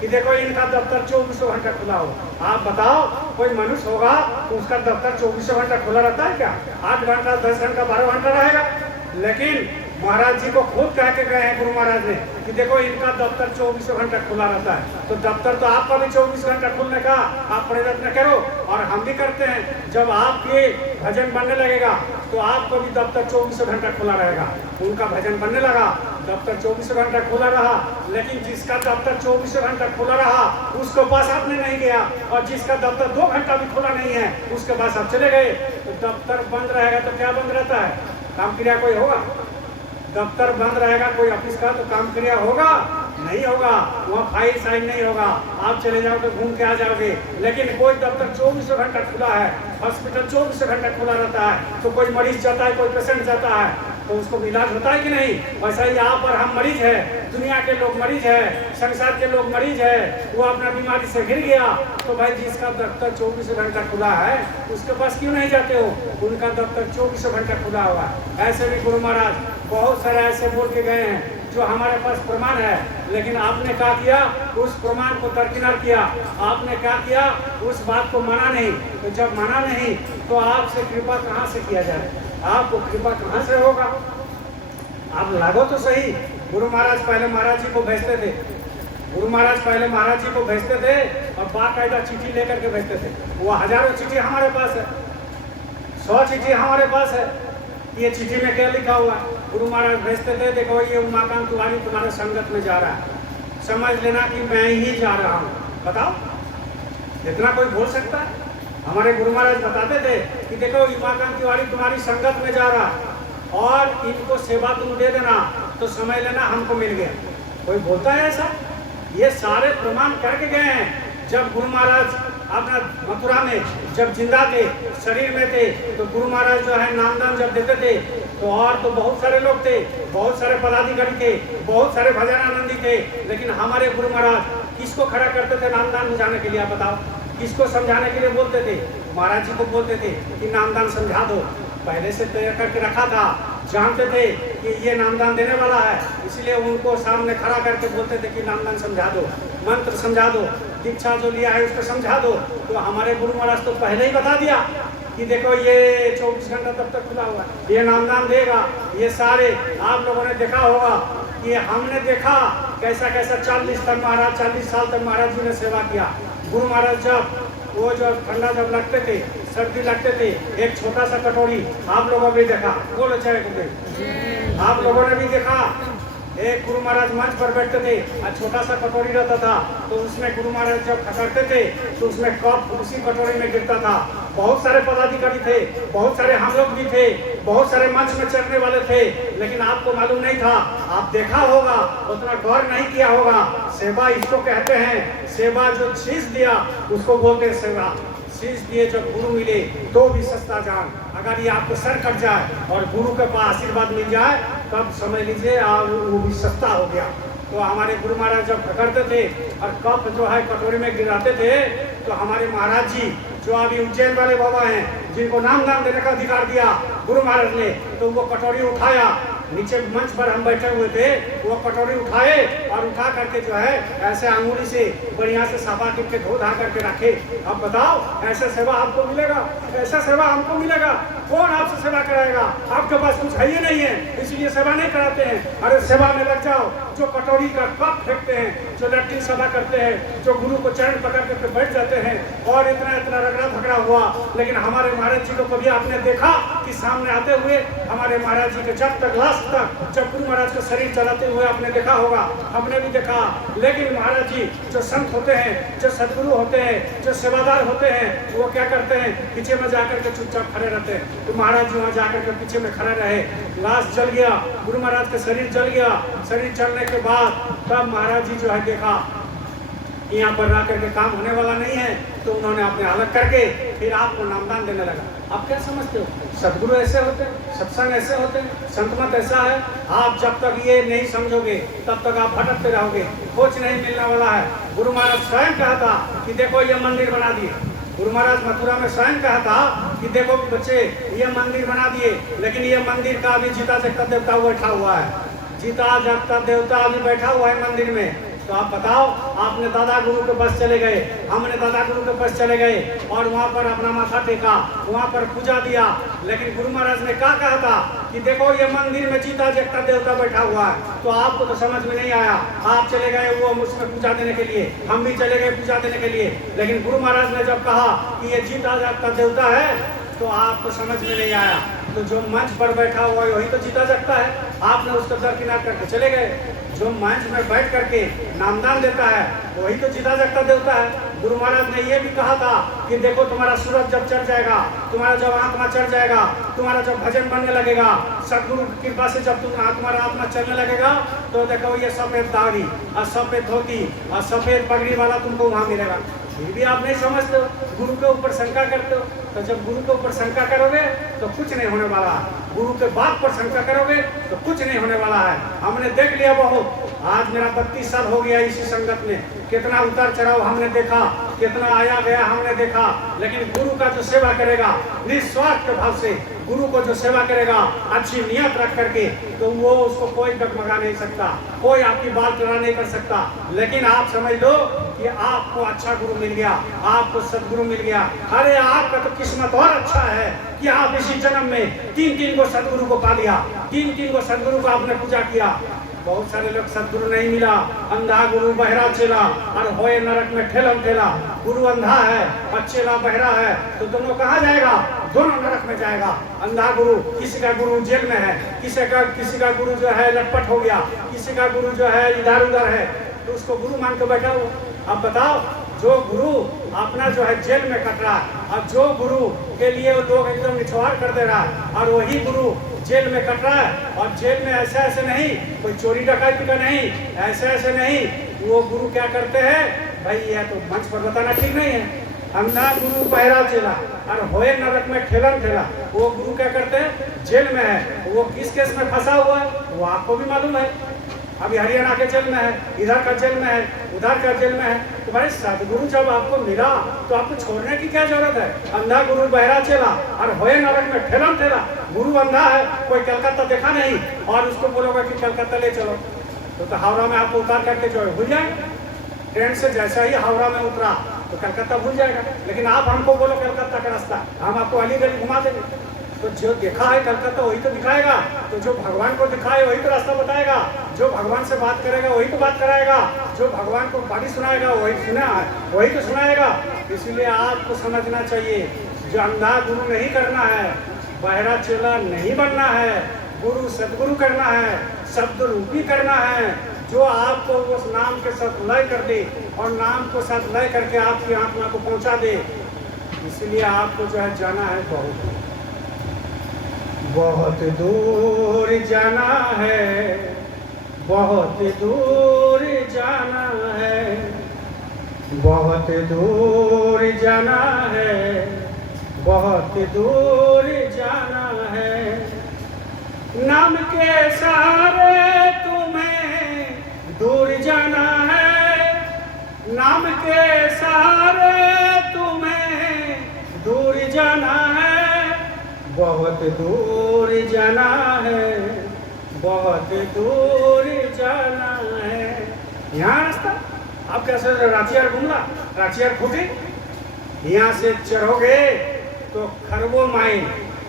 कि देखो इनका दफ्तर 24 घंटा खुला हो। आप बताओ कोई मनुष्य होगा तो उसका दफ्तर 24 घंटा खुला रहता है क्या? 8 घंटा, 10 घंटा, 12 घंटा रहेगा। लेकिन महाराज जी को खुद कह के गए हैं गुरु महाराज ने कि देखो इनका दफ्तर 24 घंटा खुला रहता है। तो दफ्तर तो आपका भी 24 घंटा खुलने का आप प्रयत्न करो, और हम भी करते हैं। जब आपके भजन बनने लगेगा तो आपको भी दफ्तर 24 घंटा खुला रहेगा। उनका भजन बनने लगा, दफ्तर 24 घंटा खुला रहा, लेकिन जिसका दफ्तर 24 घंटा खुला रहा उसके पास आपने नहीं गया, और जिसका दफ्तर 2 घंटा भी खुला नहीं है उसके पास आप चले गए। तो दफ्तर बंद रहेगा तो क्या बंद रहता है? काम क्रिया कोई होगा? दफ्तर बंद रहेगा कोई ऑफिस का तो काम क्रिया होगा? नहीं होगा। वहाँ फाइल साइन नहीं होगा, आप चले जाओ तो घूम के आ जाओगे। लेकिन कोई दफ्तर 24 घंटा खुला है, हॉस्पिटल 24 घंटा खुला रहता है, तो कोई मरीज जाता है, कोई पेशेंट जाता है तो उसको इलाज होता है कि नहीं? वैसा ही यहाँ पर हम मरीज है, दुनिया के लोग मरीज है, संसार के लोग मरीज है, वो अपना बीमारी से घिर गया, तो भाई जिसका दफ्तर 24 घंटा खुला है उसके पास क्यों नहीं जाते हो? उनका दफ्तर 24 घंटा खुला हुआ है। ऐसे भी गुरु महाराज बहुत सारे ऐसे बोल के गए हैं जो हमारे पास प्रमाण है, लेकिन आपने क्या किया? उस प्रमाण को दरकिनार किया। आपने क्या किया? उस बात को माना नहीं। तो जब माना नहीं तो आपसे कृपा कहाँ से किया जाए? आपको कृपा कहाँ से होगा? आप लागो तो सही। गुरु महाराज पहले महाराज जी को भेजते थे, गुरु महाराज पहले महाराज जी को भेजते थे और बाकायदा चिट्ठी लेकर के भेजते थे। वो हजारों चिट्ठी हमारे पास है, 100 चिट्ठी हमारे पास है। ये चिट्ठी में क्या लिखा हुआ है? गुरु महाराज भेजते थे, देखो ये उमाकांत तिवारी तुम्हारे संगत में जा रहा है, समझ लेना कि मैं ही जा रहा हूँ। बताओ, इतना कोई बोल सकता है? हमारे गुरु महाराज बताते थे कि देखो उमाकांत तिवारी तुम्हारी संगत में जा रहा है और इनको सेवा तुम दे देना, तो समझ लेना हमको मिल गया। कोई बोलता है ऐसा? ये सारे प्रमाण करके गए हैं। जब गुरु महाराज अपना मथुरा में जब जिंदा थे, शरीर में थे, तो गुरु महाराज जो है नामदान जब देते थे तो और तो बहुत सारे लोग थे, बहुत सारे पदाधिकारी थे, बहुत सारे भजनानंदी थे, लेकिन हमारे गुरु महाराज किसको खड़ा करते थे नामदान जाने के लिए? आप बताओ, किसको समझाने के लिए बोलते थे? महाराज जी को बोलते थे कि नामदान समझा दो। पहले से तैयार करके रखा था, जानते थे कि ये नामदान देने वाला है, इसलिए उनको सामने खड़ा करके बोलते थे कि नामदान समझा दो, मंत्र समझा दो, दीक्षा जो लिया है उसको समझा दो। तो हमारे गुरु महाराज तो पहले ही बता दिया कि देखो ये 24 घंटा तब तक खुला हुआ है, ये नामदान देगा। ये सारे आप लोगों ने देखा होगा कि हमने देखा कैसा कैसा 40 साल तक महाराज जी ने सेवा किया। गुरु महाराज जब वो जो ठंडा जब लगते थे, सर्दी लगते थे, एक छोटा सा कटोरी आप लोगों ने देखा, बोलो चाहे कुछ, आप लोगों ने भी देखा। एक गुरु महाराज मंच पर बैठते थे और छोटा सा कटोरी रहता था, तो उसमें गुरु महाराज जब खटकते थे तो उसमें कप उसी कटोरी में गिरता था। बहुत सारे पदाधिकारी थे, बहुत सारे हम लोग भी थे, बहुत सारे मंच में चढ़ने वाले थे, लेकिन आपको मालूम नहीं था। आप देखा होगा, उतना गौर नहीं किया होगा। सेवा इसको कहते हैं, सेवा जो शीश दिया उसको बोलते हैं सेवा। शीश दिए जब गुरु मिले तो भी सस्ता जान। अगर ये आपको सर कट जाए और गुरु के पास आशीर्वाद मिल जाए तब समझ लीजिए वो भी सस्ता हो गया। तो हमारे गुरु महाराज जब पकड़ते थे और कप जो है कटोरी में गिराते थे, तो हमारे महाराज जी जो अभी उज्जैन वाले बाबा हैं, जिनको नामदान देने का अधिकार दिया गुरु महाराज ने, तो वो कटोरी उठाया, नीचे मंच पर हम बैठे हुए थे, वो कटोरी उठाए और उठा करके जो है ऐसे अंगुली से बढ़िया से साफा करके धो धा करके रखे। अब बताओ, ऐसा सेवा आपको मिलेगा? ऐसा सेवा हमको मिलेगा? कौन आपसे सेवा कराएगा? आपके पास कुछ है ही नहीं है, इसलिए सेवा नहीं कराते हैं। अरे सेवा में लग जाओ। जो कटोरी का कप फेंकते हैं, जो लट्ठी सभा करते हैं, जो गुरु को चरण पकड़ करके बैठ जाते हैं और इतना इतना रगड़ा झगड़ा हुआ, लेकिन हमारे महाराज जी को कभी आपने देखा कि सामने आते हुए? हमारे महाराज जी के जब तक लास्ट तक, जब गुरु महाराज का शरीर चलाते हुए आपने देखा होगा, हमने भी देखा। लेकिन महाराज जी जो संत होते हैं, जो सदगुरु होते हैं, जो सेवादार होते हैं, वो क्या करते हैं? पीछे में जाकर के चुपचाप खड़े रहते हैं। तो महाराज जी वहाँ जाकर के पीछे में खड़े रहे। लाश जल गया, गुरु महाराज का शरीर जल गया। शरीर जलने के बाद तब महाराज जी जो है देखा यहाँ पर रह करके काम होने वाला नहीं है, तो उन्होंने अपने अलग करके फिर आपको नामदान देने लगा। आप क्या समझते हो? सदगुरु ऐसे होते हैं, सत्संग ऐसे होते हैं, संतमत ऐसा है। आप जब तक ये नहीं समझोगे तब तक आप भटकते रहोगे, कुछ नहीं मिलने वाला है। गुरु महाराज स्वयं कहा था कि देखो ये मंदिर बना दिए। गुरु महाराज मथुरा में स्वयं कहा था कि देखो बच्चे ये मंदिर बना दिए, लेकिन ये मंदिर का अभी जीता जागता देवता बैठा हुआ है। जीता जागता देवता अभी बैठा हुआ है मंदिर में। तो आप बताओ, आपने दादा गुरु के पास चले गए, हमने दादा गुरु के पास चले गए और वहाँ पर अपना माथा टेका, वहाँ पर पूजा दिया, लेकिन गुरु महाराज ने क्या कहा था कि देखो ये मंदिर में जीता जागता देवता बैठा हुआ है। तो आपको तो समझ में नहीं आया, आप चले गए वो उसमें पूजा देने के लिए, हम भी चले गए पूजा देने के लिए। लेकिन गुरु महाराज ने जब कहा कि ये जीता जागता देवता है तो आपको समझ में नहीं आया। तो जो मंच पर बैठा हुआ है वही तो जीता जागता है, आपने उसको दरकिनार करके चले गए। जो मंच में बैठ करके नामदान देता है वही तो जीता जागता देवता है। गुरु महाराज ने ये भी कहा था कि देखो तुम्हारा सूरज जब चढ़ जाएगा, तुम्हारा जब आत्मा चढ़ जाएगा, तुम्हारा जब भजन बनने लगेगा, सदगुरु की कृपा से जब तुम्हारा आत्मा चलने लगेगा, तो देखो ये सफेद दाढ़ी और सफेद धोती और सफेद पगड़ी वाला तुमको वहाँ मिलेगा। फिर भी आप नहीं समझते हो, गुरु के ऊपर शंका करते हो। तो जब गुरु के ऊपर शंका करोगे तो कुछ नहीं होने वाला है, गुरु के बात पर शंका करोगे तो कुछ नहीं होने वाला है। हमने देख लिया बहुत, आज मेरा 32 साल हो गया इसी संगत में, कितना उतार चढ़ाव हमने देखा, कितना आया गया हमने देखा। लेकिन गुरु का जो सेवा करेगा निस्वार्थ के भाव से, गुरु को जो सेवा करेगा अच्छी नियत रख करके, तो वो उसको कोई डगमगा नहीं सकता, कोई आपकी बाल चढ़ा नहीं कर सकता। लेकिन आप समझ लो कि आपको अच्छा गुरु मिल गया, आपको सदगुरु मिल गया। अरे आपका तो किस्मत और अच्छा है कि आप इसी जन्म में 3-3 को सदगुरु को पा लिया, 3-3 को सदगुरु को आपने पूजा किया। बहुत सारे लोग सदगुरु नहीं मिला, अंधा गुरु बहरा चेला और होए नरक में ठेलम ठेला। गुरु अंधा है और चेला बहरा है, तो दोनों कहाँ जाएगा? दोनों नरक में जाएगा। अंधा गुरु, किसी का गुरु जेल में है, किसी का गुरु जो है लटपट हो गया, किसी का गुरु जो है इधर उधर है, तो उसको गुरु मान के बैठा हो। अब बताओ, जो गुरु अपना जो है जेल में कट रहा है और जो गुरु के लिए वो लोग एकदम निछवार कर दे रहा है, और वही गुरु जेल में कट रहा है। और जेल में ऐसे ऐसे नहीं, कोई चोरी डकैती का नहीं, ऐसे ऐसे नहीं, वो गुरु क्या करते हैं भाई, यह तो मंच पर बताना ठीक नहीं है। अंधा गुरु बहरा चेला और होए नरक में ठेलन ठेला। वो गुरु क्या करते हैं? जेल में है। वो किस केस में फंसा हुआ है वो आपको भी मालूम है। अभी हरियाणा के जेल में है, इधर का जेल में है, उधर का जेल में है। तो भाई सदगुरु जब आपको मिला तो आपको छोड़ने की क्या जरूरत है? अंधा गुरु बहरा चेला और होए नरक में ठेलम ठेला। गुरु अंधा है, कोई कलकत्ता देखा नहीं और उसको बोलोगे कि कलकत्ता ले चलो, तो हावड़ा में आपको उतार करके जो है भूल जाएगा। ट्रेन से जैसा ही हावड़ा में उतरा तो कलकत्ता भूल जाएगा। लेकिन आप हमको बोलो कलकत्ता का रास्ता, हम आपको अलीगढ़ घुमा देंगे। तो जो देखा है कलकत्ता वही तो दिखाएगा, तो जो भगवान को दिखाए वही तो रास्ता बताएगा, जो भगवान से बात करेगा वही तो बात कराएगा, जो भगवान को बाणी सुनाएगा वही तो सुनाएगा। इसलिए आपको समझना चाहिए, जो अंधा गुरु नहीं करना है, बहरा चेला नहीं बनना है, गुरु सदगुरु करना है, शब्द रूपी करना है, जो आपको उस नाम के साथ लय कर दे और नाम को साथ लय करके आपकी आत्मा को पहुंचा दे। इसलिए आपको जो है जाना है बहुत दूर जाना है, बहुत दूर जाना है, बहुत दूर जाना है, बहुत दूर जाना है। नाम के सहारे तुम्हें दूर जाना है, नाम के सहारे तुम्हें दूर जाना है, बहुत दूर जाना है, बहुत दूर जाना है। यहाँ रास्ता आप कैसे रांचियार घूमला, रांचियार खूटी, यहाँ से चढ़ोगे तो खरबों माइल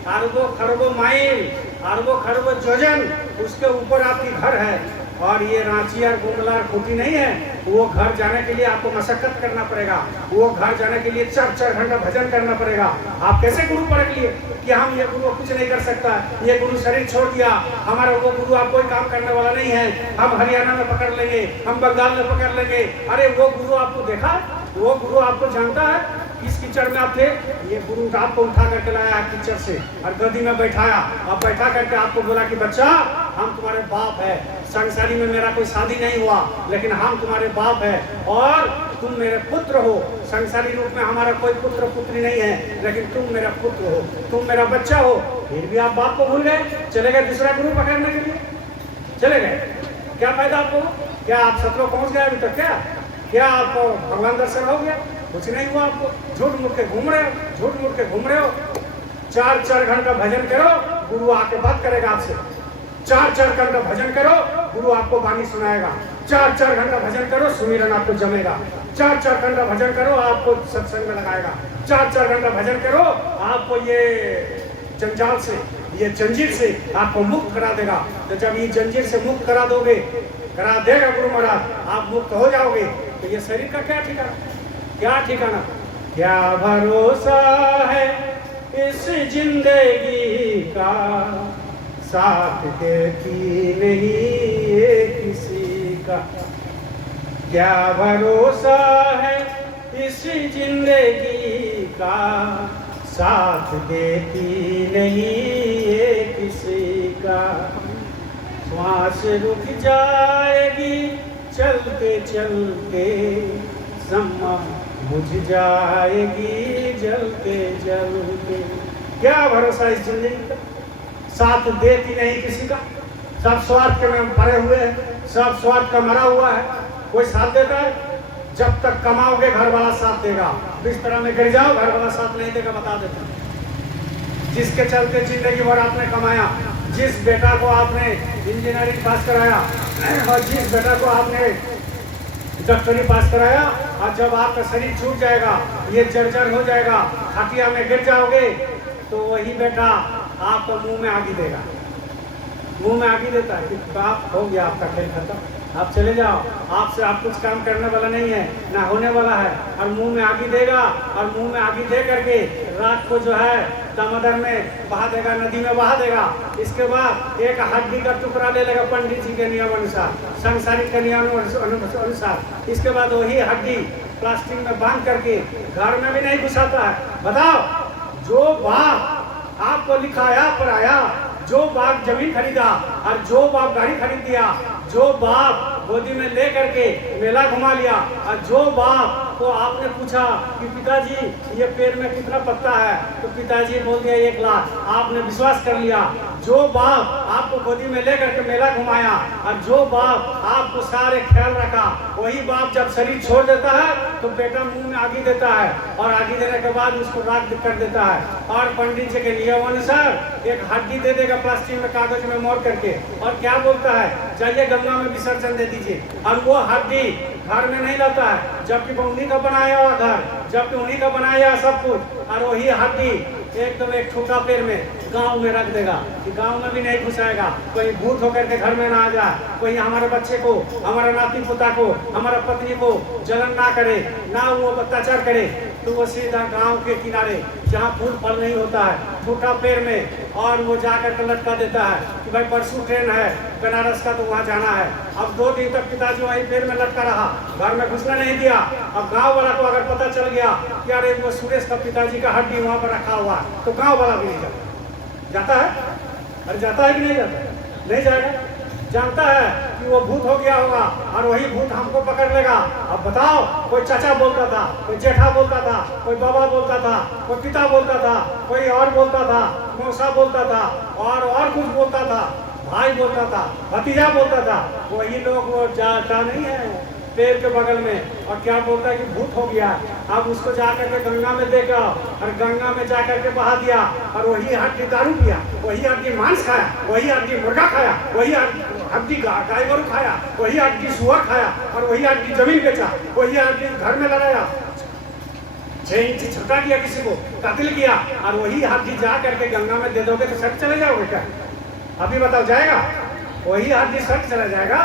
अरबों खरबों माइल, अरबों खरबों योजन उसके ऊपर आपकी घर है। और ये रांची और गुमला और खूंटी नहीं है, वो घर जाने के लिए आपको मशक्कत करना पड़ेगा, वो घर जाने के लिए 4-4 घंटा भजन करना पड़ेगा। आप कैसे गुरु परख लिए कि हम ये गुरु कुछ नहीं कर सकता, ये गुरु शरीर छोड़ दिया, हमारा वो गुरु आप कोई काम करने वाला नहीं है, हम हरियाणा में पकड़ लेंगे, हम बंगाल में पकड़ लेंगे। अरे वो गुरु आपको देखा, वो गुरु आपको जानता है किस कीचड़ में आप थे। ये गुरु आपको उठा करके लाया है कीचड़ से और गद्दी में बैठाया और बैठा करके आपको बोला कि बच्चा हम तुम्हारे बाप है, संसारी में मेरा कोई शादी नहीं हुआ लेकिन हम तुम्हारे बाप है और तुम मेरे पुत्र हो। संसारी रूप में हमारा कोई पुत्र पुत्री नहीं है लेकिन तुम मेरा पुत्र हो, तुम मेरा बच्चा हो। फिर भी आप बाप को भूल गए, चले गए दूसरा गुरु पकड़ने के लिए, चले गए। क्या फायदा आपको? क्या आप सत्रों पहुंच गए अभी तक? क्या आपको भगवान दर्शन हो गया? कुछ नहीं हुआ आपको। झूठ मूठ के घूम रहे हो, झूठ मूठ के घूम रहे हो। 4-4 घंटा भजन करो, गुरु आके बात करेगा आपसे। 4-4 घंटा भजन करो, गुरु आपको वाणी सुनाएगा। 4-4 घंटा भजन करो, सुमिरन आपको जमेगा। 4-4 घंटा भजन करो, आपको सत्संग में लगाएगा। 4-4 घंटा भजन करो, आपको ये जंजाल से, ये जंजीर से आपको मुक्त करा देगा। तो जब ये जंजीर से मुक्त करा दोगे, करा देगा गुरु महाराज, आप मुक्त हो जाओगे। तो ये शरीर का क्या ठिकाना, क्या ठिकाना, क्या भरोसा है इस जिंदगी का, साथ देती नहीं ये किसी का। क्या भरोसा है इस जिंदगी का, साथ देती नहीं ये किसी का। श्वास रुक जाएगी चलते चलते, सम्मा बुझ जाएगी जलते जलते। क्या भरोसा इस जिंदगी का, साथ देती नहीं किसी का। सब स्वार्थ में भरे हुए हैं, सब स्वार्थ का मरा हुआ है। कोई साथ देता है? जब तक कमाओगे घर वाला साथ देगा, बिस्तर में गिर जाओ घर वाला साथ नहीं देगा, बता देता। जिसके चलते जिंदगी भर आपने कमाया, जिस बेटा को आपने इंजीनियरिंग पास कराया और जिस बेटा को आपने डॉक्टरी पास कराया, और जब आपका शरीर छूट जाएगा, ये जर्जर हो जाएगा, खटिया में गिर जाओगे, तो वही बेटा आपको मुंह में आगी देगा। मुंह में आगी देता है कि बाप हो गया आपका खेल खत्म, आप चले जाओ, आपसे आप कुछ काम करने वाला नहीं है, ना होने वाला है। और मुंह में आगी देगा, और मुंह में आगी दे करके रात को जो है दामोदर में बहा देगा, नदी में बहा देगा। इसके बाद एक हड्डी का टुकड़ा ले लेगा पंडित जी के नियम अनुसार, संसारिक के नियम अनुसार। इसके बाद वही हड्डी प्लास्टिक में बांध करके घर में भी नहीं घुसाता है। बताओ, जो बाप आपको लिखाया पढ़ाया, जो बाप जमीन खरीदा और जो बाप गाड़ी खरीद दिया, जो बाप गोदी में ले करके मेला घुमा लिया, और जो बाप को आपने पूछा कि पिताजी ये पेड़ में कितना पत्ता है, तो पिताजी बोल दिया 1 लाख, आपने विश्वास कर लिया। जो बाप आपको गोदी में ले करके मेला घुमाया और जो बाप आपको सारे ख्याल रखा, वही बाप जब शरीर छोड़ देता है तो बेटा मुंह में आगी देता है, और आगी देने के बाद उसको राख कर देता है। और पंडित जी के नियम अनुसार एक हड्डी दे देगा प्लास्टिक में, कागज में मोड़ करके, और क्या बोलता है, जाइए गंगा में विसर्जन दे दीजिए। और वो हड्डी घर में नहीं लाता है, जबकि उन्हीं का बनाया हुआ घर, जबकि उन्हीं का बनाया सब कुछ, और वही हड्डी एकदम एक ठोका पेड़ में गांव में रख देगा कि गांव में भी नहीं घुसाएगा, कोई भूत होकर के घर में ना आ जाए, कोई हमारे बच्चे को, हमारे नाती पोता को, हमारा पत्नी को जलन ना करे, ना वो अत्याचार करे। तो वो सीधा गांव के किनारे जहाँ फूल फल नहीं होता है, ठोका पेड़ में, और वो जाकर के लटका देता है कि भाई परसों ट्रेन है बनारस का, तो वहाँ जाना है। अब 2 दिन तक पिताजी वहीं पेड़ में लटका रहा, घर में घुसना नहीं दिया। अब गांव वाला को अगर पता चल गया कि अरे वो सुरेश का पिताजी का हड्डी वहाँ पर रखा हुआ है, तो गांव वाला भी नहीं जाता है। अरे जाता है कि नहीं जाता? नहीं जाएगा। जानता है कि वो भूत हो गया होगा और वही भूत हमको पकड़ लेगा। अब बताओ, कोई चाचा बोलता था, कोई जेठा बोलता था, कोई बाबा बोलता था, कोई पिता बोलता था, कोई और बोलता था, मौसा बोलता था, और कुछ बोलता था, भाई बोलता था, भतीजा बोलता था। वही लोग वो जाता नहीं है पेड़ के बगल में, और क्या बोलता है कि भूत हो गया। अब उसको जाकर के गंगा में देखा, और गंगा में जाकर के बहा दिया, और वही हड्डी दारू पिया, वही हड्डी मांस खाया, वही हड्डी मुर्गा खाया, वही हड्डी गाय गोरू खाया, वही हड्डी सुअर खाया, और वही हड्डी जमीन बेचा, वही हड्डी घर में लगाया। 6 इंच छुटा किया किसी को, कत्ल किया, और वही हड्डी जा करके गंगा में दे दोगे तो सट चले जाओगे क्या? अभी बताओ, जाएगा? वही हड्डी सट चला जाएगा?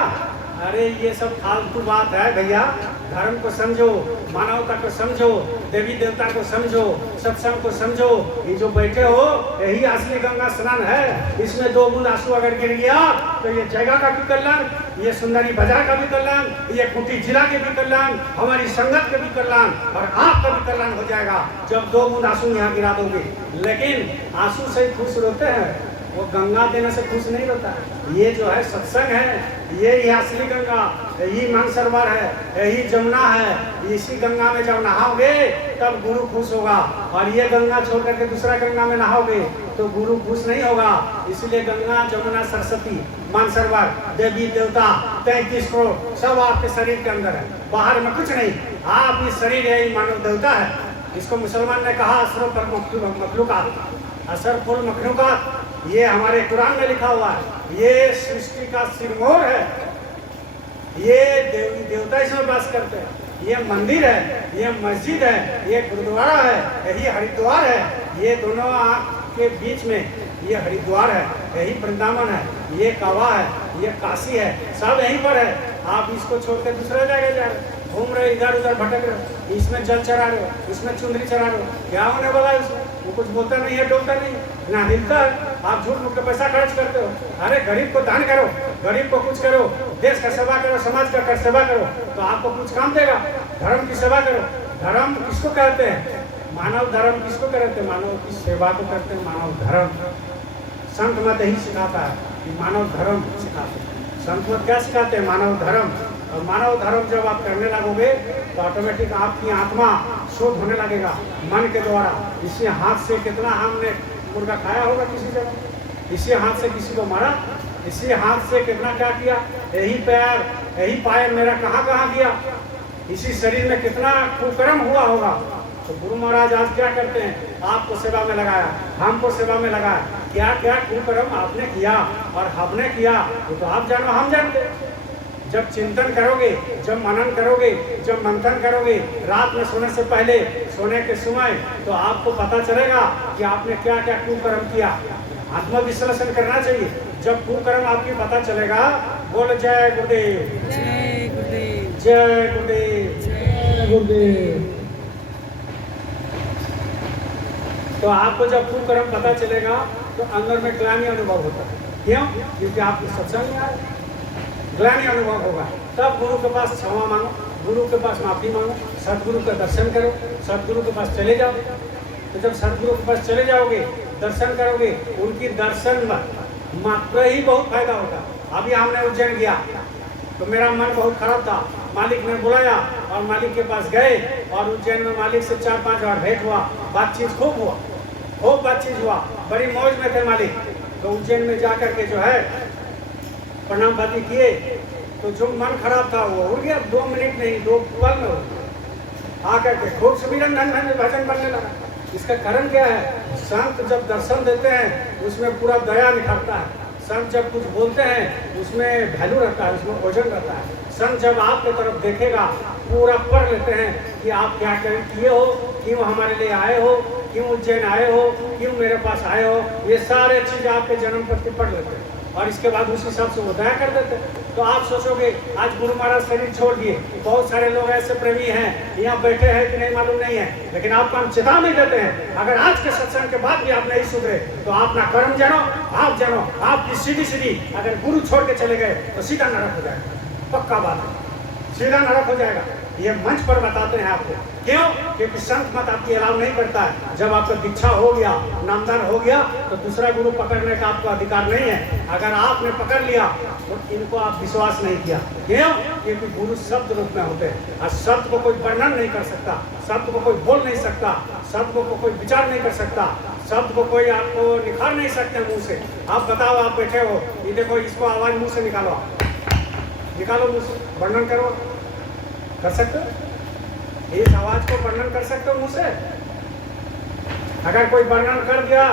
अरे ये सब फालतू बात है भैया। धर्म को समझो, मानवता को समझो, देवी देवता को समझो, सत्संग को समझो। ये जो बैठे हो यही असली गंगा स्नान है। इसमें 2 बूंद आंसू अगर गिर गया तो ये जगह का भी कल्याण, ये सुंदरी बाजार का भी कल्याण, ये खूंटी जिला के भी कल्याण, हमारी संगत के भी कल्याण, और आपका भी कल्याण हो जाएगा जब 2 बूंद आंसू यहाँ गिरा दोगे। लेकिन आंसू से ही खुश रोते हैं, वो गंगा देने से खुश नहीं होता। ये जो है सत्संग है, ये असली गंगा, यही मानसरोवर है, यही जमुना है। इसी गंगा में जब नहाओगे तब गुरु खुश होगा, और ये गंगा छोड़ करके दूसरा गंगा में नहाओगे तो गुरु खुश नहीं होगा। इसलिए गंगा, जमुना, सरस्वती, मानसरोवर, देवी देवता 33 करोड़ सब आपके शरीर के अंदर है, बाहर में कुछ नहीं। आप ये शरीर है, मानव देवता है। इसको मुसलमान ने कहा अशरफुल मखलूकात, अशरफुल मखलूकात। ये हमारे कुरान में लिखा हुआ है। ये सृष्टि का सिरमौर है, ये देवी देवता इसमें वास करते हैं। ये मंदिर है, ये मस्जिद है, ये गुरुद्वारा है, यही हरिद्वार है। ये दोनों आँख के बीच में ये हरिद्वार है, यही वृंदावन है, ये कावा है, ये काशी है, सब यहीं पर है। आप इसको छोड़ के दूसरा जगह जा रहे, घूम रहे, इधर उधर भटक रहे, इसमें जल चढ़ा रहे हो, इसमें चुंदरी चढ़ा रहे हो, क्या होने वाला है उसमें? वो कुछ बोलता नहीं है, डोलता नहीं, ना हिलता है। आप झूठ मूठ के पैसा खर्च करते हो। अरे गरीब को दान करो, गरीब को कुछ करो, देश का सेवा करो, समाज का सेवा करो, तो आपको कुछ काम देगा। धर्म की सेवा करो। धर्म किसको कहते हैं? मानव धर्म किसको कहते हैं? मानव की सेवा को करते हैं मानव धर्म। संत मत यही सिखाता है कि मानव धर्म सिखाते हैं। संत मत क्या सिखाते हैं? मानव धर्म। और मानव धर्म जब आप करने लगोगे तो ऑटोमेटिक आपकी आत्मा शुद्ध होने लगेगा मन के द्वारा। इसी हाथ से कितना हमने मुर्गा खाया होगा किसी जगह, इसी हाथ से किसी को मारा, इसी हाथ से कितना क्या किया, यही पैर, यही पायल मेरा कहाँ कहाँ गया, इसी शरीर में कितना कुकर्म हुआ होगा। तो गुरु महाराज आज क्या करते हैं? आपको सेवा में लगाया, हमको सेवा में लगाया। क्या क्या कुकर्म आपने किया और हमने किया, वो तो आप जानो, हम जानते। जब चिंतन करोगे, जब मनन करोगे, जब मंथन करोगे, रात में सोने से पहले, सोने के समय, तो आपको पता चलेगा कि आपने क्या क्या कुकर्म किया। आत्मविश्लेषण करना चाहिए। जब कुकर्म आपकी पता चलेगा, बोल जय गुरुदेव, जय गुरुदेव, जय गुरुदेव, जय गुरुदेव। तो आपको जब कुकर्म पता चलेगा तो अंदर में ग्लानि अनुभव होता है। क्यों? क्योंकि आपके सत्संग में आए, ग्लानि अनुभव होगा। तब गुरु के पास क्षमा मांगो, गुरु के पास माफी मांगो, सदगुरु का दर्शन करो, सदगुरु के पास चले जाओ। तो जब सदगुरु के पास चले जाओगे, दर्शन करोगे, उनकी दर्शन मात्र ही बहुत फायदा होगा। अभी हमने उज्जैन गया तो मेरा मन बहुत खराब था, मालिक ने बुलाया और मालिक के पास गए, और उज्जैन में मालिक से 4-5 बार भेंट हुआ, बातचीत खूब हुआ, खूब बातचीत हुआ, बड़ी मौज में थे मालिक। तो उज्जैन में जा करके जो है प्रणाम पाती किए, तो जो मन खराब था वो उड़ गया, 2 मिनट नहीं, 2 पल में आकर के खूब सुमिरन धन धन भजन बनने लगा। इसका कारण क्या है? संत जब दर्शन देते हैं उसमें पूरा दया निखरता है। संत जब कुछ बोलते हैं उसमें वैल्यू रहता है, उसमें वजन रहता है। संत जब आपके तरफ देखेगा, पूरा पढ़ लेते हैं कि आप क्या किए हो, क्यों हमारे लिए आए हो, क्यों उज्जैन आए हो, क्यों मेरे पास आए हो, ये सारे चीज़ आपके जन्म पत्र पढ़ लेते हैं, और इसके बाद उस हिसाब से वो दया कर देते हैं। तो आप सोचोगे आज गुरु महाराज शरीर छोड़ दिए, बहुत सारे लोग ऐसे प्रेमी हैं यहाँ बैठे हैं कि नहीं मालूम नहीं है, लेकिन आपको हम चेतावनी देते हैं, अगर आज के सत्संग के बाद भी आप नहीं सुधरे तो आप ना कर्म जानो, आप जानो, आपकी सीधी सीधी अगर गुरु छोड़ के चले गए तो सीधा नरक हो जाएगा, पक्का बात है, सीधा नरक हो जाएगा। ये मंच पर बताते हैं आपको। क्यों? क्योंकि संत मत आपकी अलाउ नहीं करता है। जब आपका दीक्षा हो गया, नामदान हो गया, तो दूसरा गुरु पकड़ने का आपको अधिकार नहीं है। अगर आपने पकड़ लिया तो इनको आप विश्वास नहीं किया। क्यों? क्योंकि गुरु शब्द रूप में होते हैं, और शब्द को कोई वर्णन नहीं कर सकता, शब्द को कोई बोल नहीं सकता, शब्द को कोई विचार नहीं कर सकता, शब्द को कोई आपको निखार नहीं सकते मुंह से। आप बताओ, आप बैठे हो, ये देखो, इसको आवाज मुंह से निकालो, निकालो मुंह से, वर्णन करो, कर सकते हो? इस आवाज को वर्णन कर सकते हो मुंह से? अगर कोई वर्णन कर दिया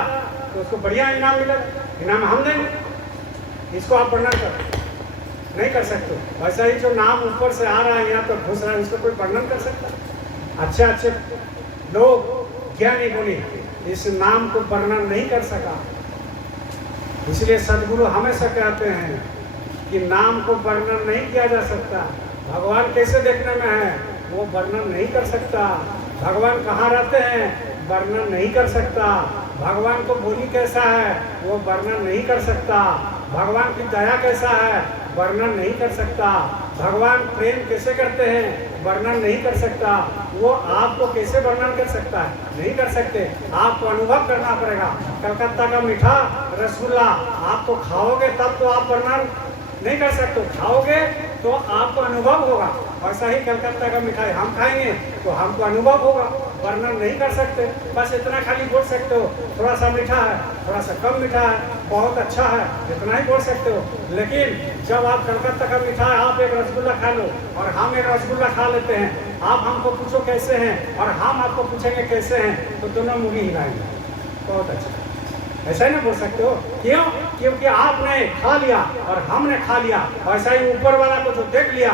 तो उसको बढ़िया इनाम मिलेगा, इनाम हम देंगे। इसको आप वर्णन कर नहीं कर सकते। वैसा ही जो नाम ऊपर से आ रहा है यहाँ तो घुस रहा है, उसको कोई वर्णन कर सकता है? अच्छे अच्छे लोग ज्ञानी गुणी इस नाम को वर्णन नहीं कर सका। इसलिए सदगुरु हमेशा कहते हैं कि नाम को वर्णन नहीं किया जा सकता। भगवान कैसे देखने में है वो वर्णन नहीं कर सकता। भगवान कहाँ रहते हैं वर्णन नहीं कर सकता। भगवान को बोली कैसा है वो वर्णन नहीं कर सकता। भगवान की दया कैसा है वर्णन नहीं कर सकता। भगवान प्रेम कैसे करते हैं वर्णन नहीं कर सकता। वो आपको कैसे वर्णन कर सकता है, नहीं कर सकते। आपको अनुभव करना पड़ेगा। कलकत्ता का मीठा रसगुल्ला आप तो खाओगे तब तो आप वर्णन नहीं कर सकते। खाओगे तो आपको अनुभव होगा। ऐसा ही कलकत्ता का मिठाई हम खाएंगे तो हमको अनुभव होगा, वर्णन नहीं कर सकते। बस इतना खाली बोल सकते हो थोड़ा सा मीठा है, थोड़ा सा कम मीठा है, बहुत अच्छा है, इतना ही बोल सकते हो। लेकिन जब आप कलकत्ता का मीठा है, आप एक रसगुल्ला खा लो और हम एक रसगुल्ला खा लेते हैं, आप हमको पूछो कैसे हैं और हम आपको पूछेंगे कैसे हैं, तो दोनों मुंह हिलाएंगे, बहुत अच्छा। ऐसा ही ना बोल सकते हो। क्यों? क्योंकि आपने खा लिया और हमने खा लिया। ऐसा ही ऊपर वाला को जो देख लिया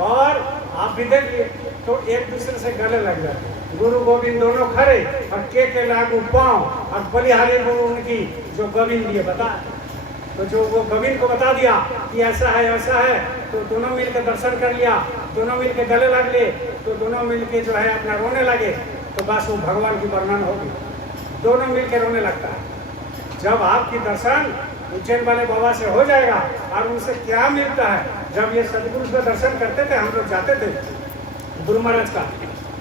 और आप भी देख लिए तो एक दूसरे से गले लग जाते। गुरु गोविंद दोनों खड़े और के लागू पाँव और बलिहारी गुरु उनकी जो गोविंद दिए बता, तो जो वो गोविंद को बता दिया कि ऐसा है, तो दोनों मिलकर दर्शन कर लिया, दोनों मिलकर गले लग लिए, तो दोनों मिलकर जो है अपना रोने लगे, तो बस वो भगवान की वर्णन होगी। दोनों मिलकर रोने लगता है। जब आपकी दर्शन उज्जैन वाले बाबा से हो जाएगा और उनसे क्या मिलता है। जब ये सदगुरु का दर्शन करते थे, हम लोग जाते थे गुरु महाराज का,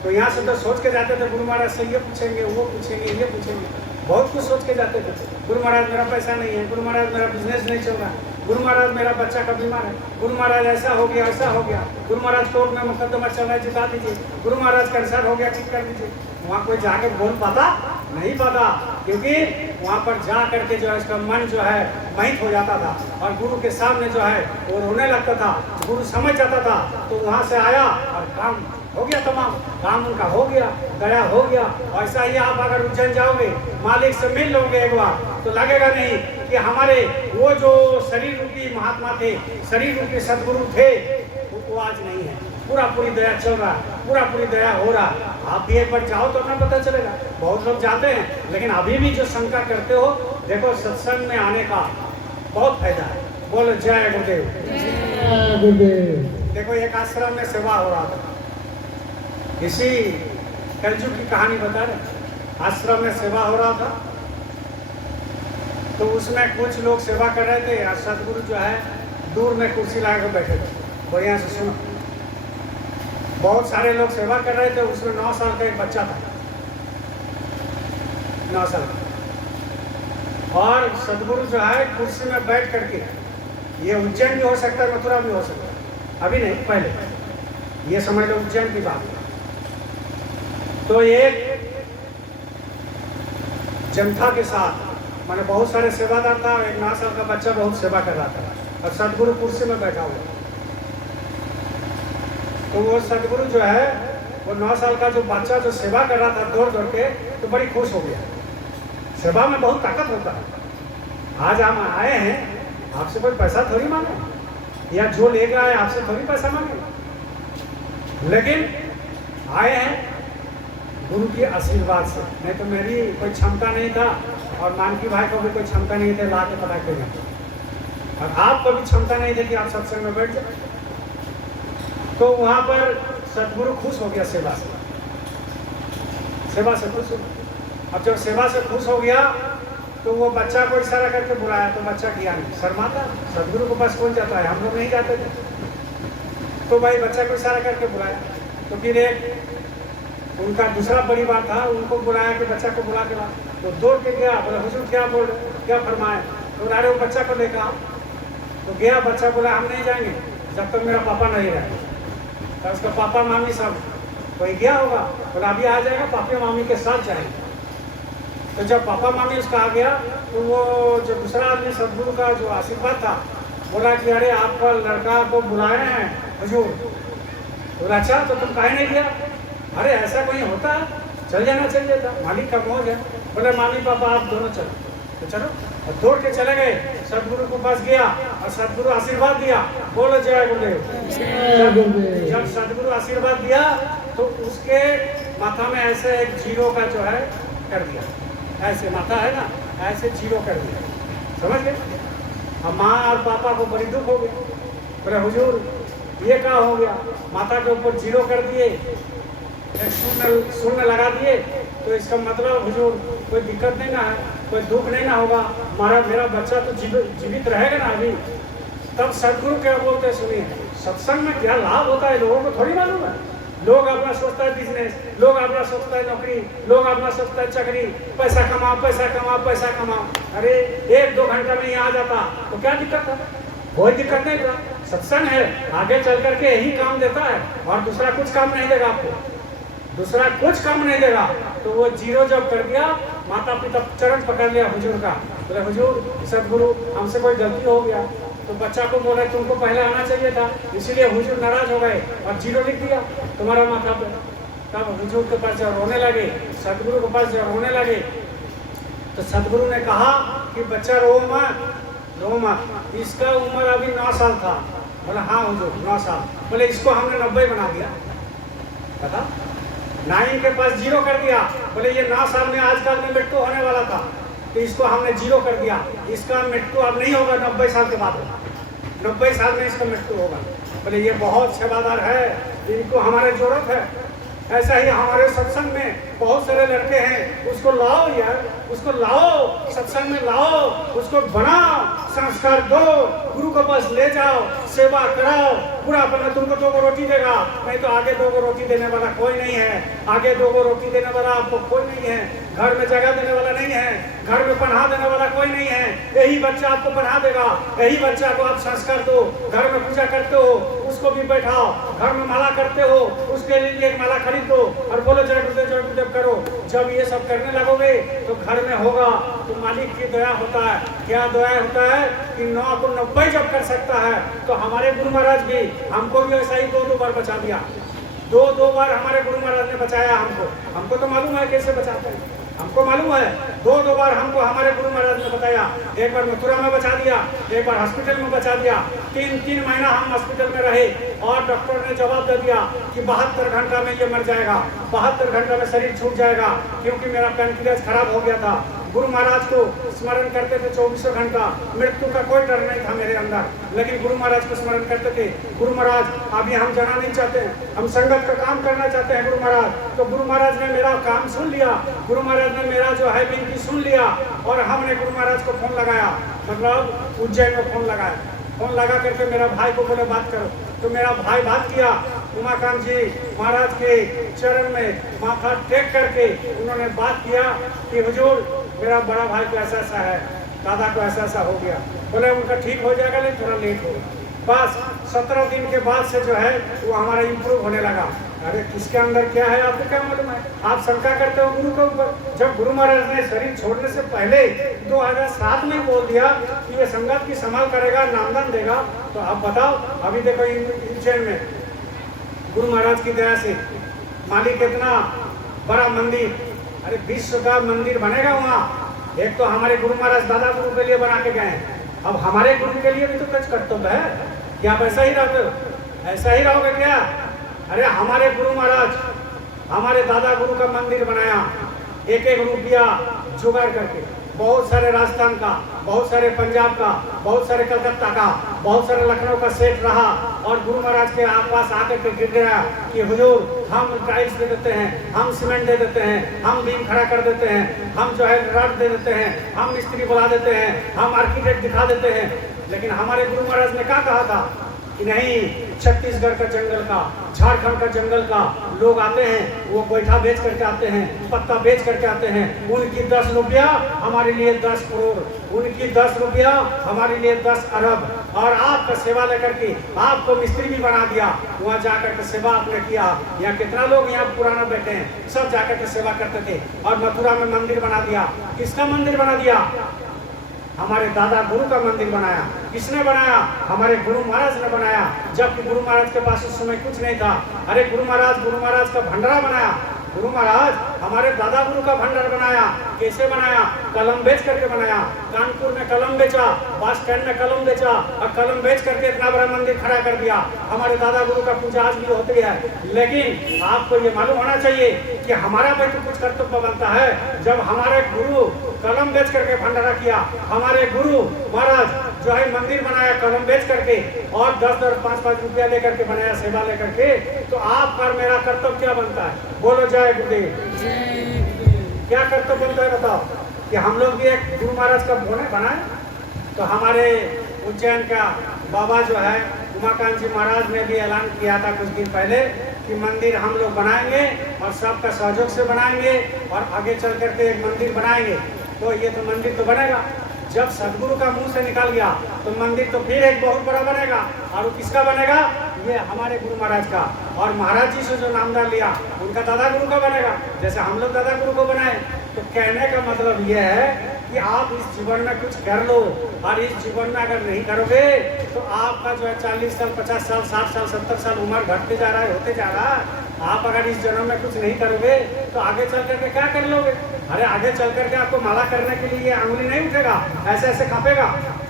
तो यहाँ से तो सोच के जाते थे गुरु महाराज से ये पूछेंगे, वो पूछेंगे, ये पूछेंगे, बहुत कुछ सोच के जाते थे। गुरु महाराज मेरा पैसा नहीं है, गुरु महाराज मेरा बिजनेस नहीं चल रहा, गुरु महाराज मेरा बच्चा का बीमार है, गुरु महाराज ऐसा हो गया, ऐसा हो गया, गुरु महाराज कोर्ट में मुकदमा चल रहा है, जिता दीजिए, गुरु महाराज कैंसर हो गया, ठीक कर दीजिए। वहाँ कोई जाके बोल पाता नहीं पाता, क्योंकि वहाँ पर जा करके जो है इसका मन जो है मोहित हो जाता था और गुरु के सामने जो है वो रोने लगता था। गुरु समझ जाता था तो वहाँ से आया और काम हो गया, तमाम काम उनका हो गया, दया हो गया। ऐसा ही आप अगर उज्जैन जाओगे, मालिक से मिल लोगे एक बार, तो लगेगा नहीं कि हमारे वो जो शरीर रूपी महात्मा थे, शरीर रूपी सदगुरु थे, वो आज नहीं है। पूरा पूरी दया चल रहा है, पूरा पूरी दया हो रहा है। आप भी एक बार जाओ तो अपना पता चलेगा। बहुत लोग जाते हैं, लेकिन अभी भी जो शंका करते हो, देखो सत्संग में आने का बहुत फायदा है। बोलो जय गुरुदेव। जय गुरुदेव। देखो एक आश्रम में सेवा हो रहा था, इसी कलयुग की कहानी बता रहे। आश्रम में सेवा हो रहा था, तो उसमें कुछ लोग सेवा कर रहे थे और सदगुरु जो है दूर में कुर्सी लगा कर बैठे थे। बढ़िया से सुनो, बहुत सारे लोग सेवा कर रहे थे, उसमें 9 साल का एक बच्चा था, 9 साल का। और सदगुरु जो है कुर्सी में बैठ करके, ये उज्जैन भी हो सकता है, मथुरा भी हो सकता है, अभी नहीं पहले, ये समझ लो उज्जैन की बात है। तो एक जनता के साथ मैंने बहुत सारे सेवादार था, एक 9 साल का बच्चा बहुत सेवा कर रहा था और सदगुरु कुर्सी में बैठा हुआ। तो वो सदगुरु जो है वो 9 साल का जो बच्चा जो सेवा कर रहा था दौड़ दौड़ के, तो बड़ी खुश हो गया। सेवा में बहुत ताकत होता है। आज हम आए हैं, आपसे कोई पैसा थोड़ी मांगे, या जो ले गया है आपसे थोड़ी पैसा मांगे, लेकिन आए हैं गुरु के आशीर्वाद से। नहीं तो मेरी कोई क्षमता नहीं था और मानकी भाई को भी कोई क्षमता नहीं थी ला के पता कर जाए, और आपको भी क्षमता नहीं थी कि आप सत्संग में बैठ जाए। तो वहाँ पर सदगुरु खुश हो गया सेवा से, सेवा से खुश हो गया। अब जब सेवा से खुश हो गया तो वो बच्चा को इशारा करके बुलाया, तो बच्चा किया नहीं, शर्माता। सदगुरु के पास कौन जाता है, हम लोग नहीं जाते थे। तो भाई बच्चा को इशारा करके बुलाया, तो फिर एक उनका दूसरा परिवार था, उनको बुलाया कि बच्चा को बुला के ला। तो दौड़ के गया, बोला हुजूर क्या बोल रहे, क्या फरमाए। तो अरे वो बच्चा को लेकर आओ। तो गया, बच्चा बोला हम नहीं जाएंगे जब तक मेरा पापा नहीं रहे। तो उसका पापा मामी सब कोई गया होगा, बोला अभी आ जाएगा, पापा मामी के साथ जाएंगे। तो जब पापा मामी उसका आ गया, तो वो जो दूसरा आदमी सदगुरु का जो आशीर्वाद था, बोला कि अरे आपका लड़का को बुलाए हैं हुजूर। बोला अच्छा, तो तुम काहे नहीं गया। अरे ऐसा कोई होता है, चल जाना चाहिए था, मालिक का मौज है। बोले मामी पापा आप दोनों चलो। तो चलो, और दौड़ के चले गए, सदगुरु के पास गया और सदगुरु आशीर्वाद दिया। बोलो जय गुरुदेव। जब सदगुरु आशीर्वाद दिया तो उसके माथा में ऐसे एक जीरो का जो है कर दिया, ऐसे माथा है ना, ऐसे जीरो कर दिया, समझ गए। अब माँ और पापा को बड़ी दुख हो गया, बोले हुजूर ये क्या हो गया, माथा के ऊपर जीरो कर दिए, एक शून्य लगा दिए, तो इसका मतलब हुजूर कोई दिक्कत नहीं ना है, कोई दुख नहीं ना होगा, मेरा बच्चा तो जीवित रहेगा ना अभी। तब सदगुरु क्या बोलते सुनिए, सत्संग में क्या लाभ होता है लोगों को थोड़ी मालूम है। लोग अपना सोचता है बिजनेस, लोग अपना सोचता है नौकरी, लोग अपना सोचता है चाकरी, पैसा कमाओ पैसा कमाओ पैसा कमाओ। अरे 1-2 घंटा में यहाँ आ जाता तो क्या दिक्कत है, कोई दिक्कत नहीं था। सत्संग है, आगे चल करके यही काम देता है और दूसरा कुछ काम नहीं देगा आपको, दूसरा कुछ काम नहीं देगा। तो वो जीरो जब कर दिया, माता पिता चरण पकड़ लिया हुजूर का, बोले हुजूर सदगुरु हमसे कोई गलती हो गया। तो बच्चा को बोला तुमको पहले आना चाहिए था, इसीलिए हुजूर नाराज हो गए और जीरो लिख दिया तुम्हारा माथा पे। तब हुजूर के पास जब रोने लगे, सदगुरु के पास जब रोने लगे, तो सदगुरु ने कहा कि बच्चा रो मत, इसका उम्र अभी 9 साल था। बोला हाँ हुजूर 9 साल। बोले इसको हमने 90 बना दिया, पता 9 के पास जीरो कर दिया। बोले ये 9 साल में आजकल में मृत्यु होने वाला था, तो इसको हमने जीरो कर दिया, इसका मृत्यु अब नहीं होगा, 90 साल के बाद होगा, 90 साल में इसका मृत्यु होगा। बोले ये बहुत सेवादार है, इनको हमारे जरूरत है। ऐसा ही हमारे सत्संग में बहुत सारे लड़के हैं, उसको लाओ यार, उसको लाओ सत्संग में लाओ, उसको बनाओ, संस्कार दो, गुरु के पास ले जाओ, सेवा कराओ। बुढ़ापे में तुमको 2 रोटी देगा, नहीं तो आगे 2 रोटी देने वाला कोई नहीं है, आगे 2 रोटी देने वाला आपको कोई नहीं है, घर में जगह देने वाला नहीं है, घर में पनाह देने वाला कोई नहीं है। यही बच्चा आपको पनाह देगा, यही बच्चा को आप संस्कार दो, घर में पूजा करते हो उसको भी बैठाओ, घर में माला करते हो उसके लिए एक माला खरीद दो और बोलो जय गुरुदेव करो। जब ये सब करने लगोगे तो घर में होगा, तो मालिक की दया होता है। क्या दया होता है कि 9 को 90 जब कर सकता है, तो हमारे गुरु महाराज भी हमको भी ऐसा ही 2-2 बार बचा दिया, 2-2 बार हमारे गुरु महाराज ने बचाया हमको तो मालूम है कैसे बचाते हैं, हमको मालूम है। 2-2 बार हमको हमारे गुरु महाराज ने बताया, एक बार मथुरा में बचा दिया, एक बार हॉस्पिटल में बचा दिया। 3 महीना हम हॉस्पिटल में रहे और डॉक्टर ने जवाब दे दिया कि 72 घंटा में ये मर जाएगा, 72 घंटा में शरीर छूट जाएगा, क्योंकि मेरा पैनक्रियाज खराब हो गया था। गुरु महाराज को स्मरण करते थे 24 घंटा, मृत्यु का कोई डर नहीं था मेरे अंदर, लेकिन गुरु महाराज को स्मरण करते थे। गुरु महाराज अभी हम जाना नहीं चाहते, हम संगत का काम करना चाहते हैं गुरु महाराज। तो गुरु महाराज ने मेरा काम सुन लिया, गुरु महाराज ने मेरा जो है विनती सुन लिया और हमने गुरु महाराज को फोन लगाया, मतलब उज्जैन में फोन लगाया। फोन लगा करके मेरा भाई को बोले बात करो, तो मेरा भाई बात किया। उमाकांत जी महाराज के चरण में माथा टेक करके उन्होंने बात किया कि हुजूर मेरा बड़ा भाई को ऐसा ऐसा है, दादा को ऐसा ऐसा हो गया। बोले उनका ठीक हो जाएगा, लेकिन थोड़ा लेट होगा। बस 17 दिन के बाद से जो है वो हमारा इम्प्रूव होने लगा। अरे किसके अंदर क्या है आपको क्या मालूम है, आप शंका करते हो गुरु के ऊपर। जब गुरु महाराज ने शरीर छोड़ने से पहले 2007 में बोल दिया कि ये संगत की संभाल करेगा, नामदान देगा, तो आप बताओ अभी देखो उज्जैन में गुरु महाराज की दया से मालिक इतना बड़ा मंदिर, अरे विश्व का मंदिर बनेगा वहाँ। एक तो हमारे गुरु महाराज दादा गुरु के लिए बना के गए, अब हमारे गुरु के लिए भी तो कुछ कर्तव्य है। क्या आप ऐसा ही रहते हो, ऐसा ही रहोगे क्या? अरे हमारे गुरु महाराज हमारे दादा गुरु का मंदिर बनाया, 1-1 रुपया जुगाड़ करके, बहुत सारे राजस्थान का, बहुत सारे पंजाब का, बहुत सारे कलकत्ता का, बहुत सारे लखनऊ का सेट रहा और गुरु महाराज के पास आकर के गिर गया कि हुजूर हम टाइल्स दे देते हैं, हम सीमेंट दे देते हैं, हम बीम खड़ा कर देते हैं, हम जो है रॉड दे देते हैं, हम मिस्त्री बुला देते हैं, हम आर्किटेक्ट दिखा देते हैं। लेकिन हमारे गुरु महाराज ने क्या कहा था कि नहीं, छत्तीसगढ़ का जंगल का, झारखंड का जंगल का लोग आते हैं, वो गोईठा बेच करके आते हैं, पत्ता बेच करके आते हैं, उनकी 10 रुपया हमारे लिए 10 करोड़, उनकी 10 रुपया हमारे लिए 10 अरब। और आपका सेवा लेकर के आपको मिस्त्री भी बना दिया, वहाँ जाकर के सेवा आपने किया। यहाँ कितना लोग यहाँ पुराना बैठे हैं, सब जाकर के सेवा करते थे। और मथुरा में मंदिर बना दिया, किसका मंदिर बना दिया? हमारे दादा गुरु का मंदिर बनाया। किसने बनाया? हमारे गुरु महाराज ने बनाया, जबकि गुरु महाराज के पास उस समय कुछ नहीं था। अरे गुरु महाराज का भंडारा बनाया, गुरु महाराज हमारे दादा गुरु का भंडार बनाया। कैसे बनाया? कलम बेच करके बनाया। कानपुर में कलम बेचा, बस स्टैंड में कलम बेचा और कलम बेच करके इतना बड़ा मंदिर खड़ा कर दिया। हमारे दादा गुरु का पूजा आज भी होती है। लेकिन आपको ये मालूम होना चाहिए कि हमारा भी तो कुछ कर्तव्य बनता है। जब हमारे गुरु कलम बेच करके भंडारा किया, हमारे गुरु महाराज जो है मंदिर बनाया कलम बेच करके और 10-10, 5-5 रुपया लेकर के बनाया सेवा लेकर के, तो आप पर मेरा कर्तव्य क्या बनता है? बोलो जय गुरुदेव। क्या कर्तव्य बनता है बताओ? कि हम लोग भी एक गुरु महाराज का बनाए। तो हमारे उज्जैन का बाबा जो है उमाकांत जी महाराज ने भी ऐलान किया था कुछ दिन पहले कि मंदिर हम लोग बनाएंगे और सबका सहयोग से बनाएंगे और आगे चल करके एक मंदिर बनाएंगे। तो ये तो मंदिर तो बनेगा, जब सदगुरु का मुंह से निकल गया तो मंदिर तो फिर एक बहुत बड़ा बनेगा। और वो किसका बनेगा? ये हमारे गुरु महाराज का। और महाराज जी से जो नामदार लिया उनका दादा गुरु का बनेगा, जैसे हम लोग दादा गुरु को बनाए। तो कहने का मतलब ये है कि आप इस जीवन में कुछ कर लो, और इस जीवन में अगर नहीं करोगे तो आपका जो है 40 साल, 50 साल, 60 साल, 70 साल उम्र घटते जा रहा है, होते जा रहा है। आप अगर इस जन्म में कुछ नहीं करोगे तो आगे चल करके क्या कर लोगे? अरे आगे चल करके आपको माला करने के लिए ये अंगुली नहीं उठेगा, ऐसे ऐसे कांपेगा,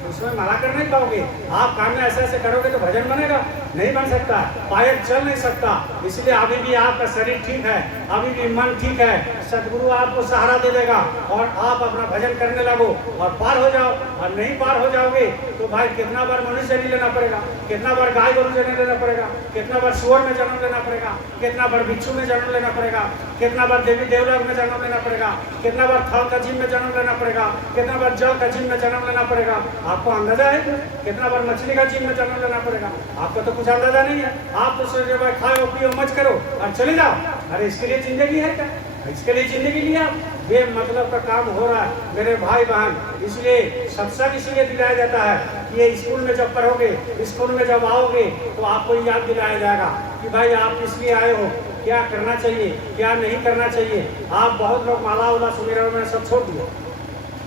उसमें माला कर नहीं पाओगे। आप काम में ऐसे ऐसे करोगे तो भजन बनेगा? नहीं बन सकता, पैर चल नहीं सकता। इसलिए अभी भी आपका शरीर ठीक है, अभी भी मन ठीक है, सदगुरु आपको सहारा दे देगा और आप अपना भजन करने लगो और पार हो जाओ। और नहीं पार हो जाओगे तो भाई कितना बार मनुष्य नहीं लेना पड़ेगा, कितना बार गाय गोरू जन्म लेना पड़ेगा, कितना बार सुअर में जन्म लेना पड़ेगा, कितना बार बिच्छू में जन्म लेना पड़ेगा, कितना बार देवी देवलोक में जन्म लेना पड़ेगा, कितना बार थल का जीव में जन्म लेना पड़ेगा, कितना बार जल का जीव में जन्म लेना पड़ेगा। आपको अंदाजा है? कितना बार मछली का जीव में जन्म लेना पड़ेगा? आपको तो कुछ अंदाजा नहीं है। आप तो सोच रहे भाई खाओ पियो मच करो और चले जाओ। अरे इसके लिए जिंदगी है क्या? इसके लिए जिंदगी लिया ये मतलब का काम हो रहा है मेरे भाई बहन। इसलिए सत्संग इसलिए दिलाया जाता है कि ये स्कूल में जब पढ़ोगे, स्कूल में जब आओगे तो आपको याद दिलाया जाएगा कि भाई आप इसलिए आए हो, क्या करना चाहिए, क्या नहीं करना चाहिए। आप बहुत लोग माला वाला सुमिरन में सब छोड़ दिए।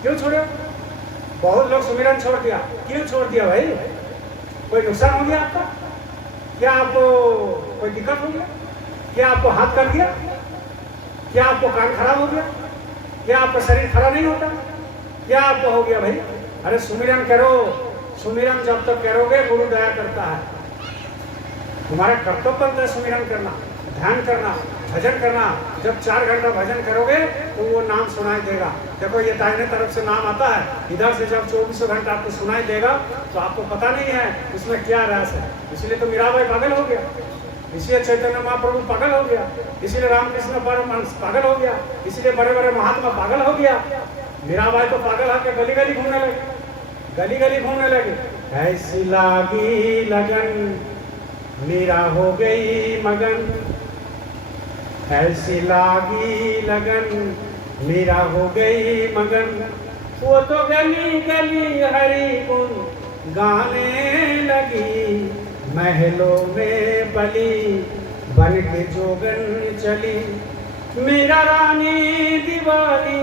क्यों छोड़े? बहुत लोग सुमिरन छोड़ दिया। क्यों छोड़ दिया भाई? कोई नुकसान हो गया आपका? क्या आपको कोई दिक्कत हो गया? क्या आपको हाथ कर दिया? क्या आपको कान खराब हो गया? क्या आपका शरीर खड़ा नहीं होता? क्या आपको हो गया भाई? अरे सुमिरन करो, सुमिरन जब तक करोगे गुरु दया करता है। तुम्हारा कर्तव्य बनता है सुमिरन करना, ध्यान करना, भजन करना। जब 4 घंटा भजन करोगे तो वो नाम सुनाई देगा। देखो ये दाहिने तरफ से नाम आता है, इधर से जब 24 घंटा आपको सुनाई देगा तो आपको पता नहीं है उसमें क्या रस है। इसलिए तो मीराबाई पागल हो गया, इसलिए चैतन्य महाप्रभु पागल हो गया, इसलिए रामकृष्ण परमहंस पागल हो गया, इसलिए बड़े बड़े महात्मा पागल हो गया। मीराबाई तो पागल होकर गली गली घूमने लगे, गली गली घूमने लगे। ऐसी लागी लगन मीरा हो गई मगन, ऐसी लागी लगन मीरा हो गई मगन। वो तो गली गली हरि गुण गाने लगी, महलों में बली बन के जोगन चली। मीरा रानी दिवाली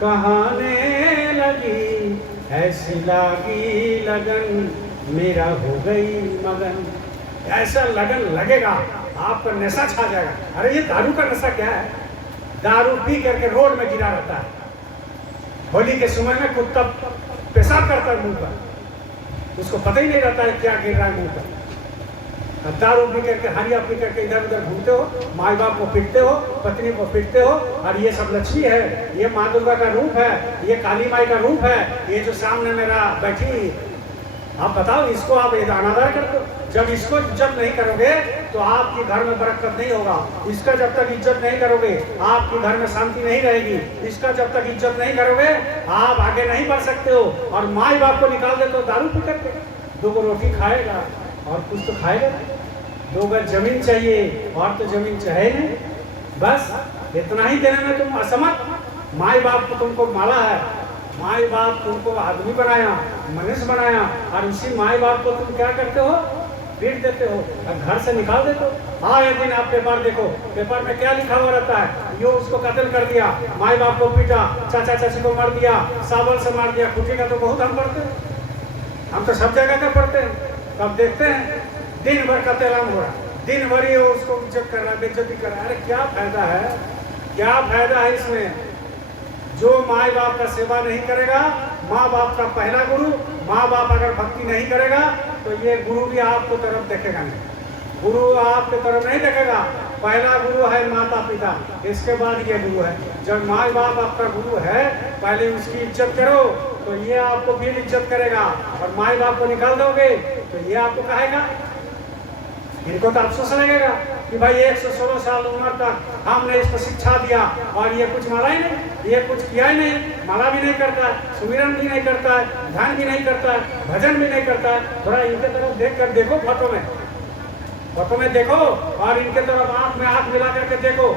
कहाने लगी, ऐसी लागी लगन मेरा हो गई मगन। ऐसा लगन लगेगा आपका नशा छा जाएगा। अरे ये दारू का नशा क्या है? दारू पी करके रोड में गिरा रहता है। होली के समय में कुत्ता पेशाब करता है मुंह पर, उसको पता ही नहीं रहता है क्या गिर रहा है मुंह पर। दारू पी करके हरिया पी करके इधर उधर घूमते हो, माँ बाप को पीटते हो, पत्नी को पीटते हो। और ये सब लक्ष्मी है, ये माँ दुर्गा का रूप है, ये काली माई का रूप है, ये जो सामने मेरा बैठी। आप बताओ इसको आप अनादर करते हो। जब इसको इज्जत नहीं करोगे तो आपके घर में बरकत नहीं होगा। इसका जब तक इज्जत नहीं करोगे आपके घर में शांति नहीं रहेगी। इसका जब तक इज्जत नहीं करोगे आप आगे नहीं बढ़ सकते हो। और माँ बाप को निकाल दे तो दारू पी करके 2 रोटी खाएगा और कुछ तो खाएगा, 2 गज जमीन चाहिए और तो जमीन चाहे नहीं। बस इतना ही देने में तुम असमर्थ। माँ बाप को तुमको माला है, माँ बाप तुमको आदमी बनाया, मनुष्य बनाया, और उसी माँ बाप को तुम क्या करते हो? पीट देते हो और घर से निकाल देते हो। हाँ एक दिन आप पेपर देखो, पेपर में क्या लिखा हुआ रहता है? यो उसको कत्ल कर दिया, माँ बाप को पीटा, चाचा चाची को मार दिया, साबल से मार दिया। खुशी का तो बहुत हम पढ़ते हैं, हम तो सब जगह का पढ़ते हैं। तब देखते हैं दिन भर कत्लेआम हो रहा है, दिन भर ये उसको इज्जत कर रहा है, बेइज्जती कर रहा है। अरे क्या फायदा है? क्या फायदा है इसमें? जो माँ बाप का सेवा नहीं करेगा, माँ बाप का पहला गुरु, माँ बाप अगर भक्ति नहीं करेगा तो ये गुरु भी आपको तरफ देखेगा नहीं, गुरु आपके तरफ नहीं देखेगा। पहला गुरु है माता पिता, इसके बाद ये गुरु है। जब माँ बाप आपका गुरु है, पहले उसकी इज्जत करो तो ये आपको फिर इज्जत करेगा, और माँ बाप को निकाल दोगे तो ये आपको कहेगा। इनको तो अफसोस लगेगा कि भाई 116 साल उम्र तक हमने इसको शिक्षा दिया और ये कुछ मारा ही नहीं, ये कुछ किया ही नहीं, माला भी नहीं करता है, सुमिरन भी नहीं करता है, ध्यान भी नहीं करता है, भजन भी नहीं करता है। थोड़ा इनके तरफ देख कर देखो, फोटो में देखो, और इनके तरफ आंख में आंख मिला करके देखो।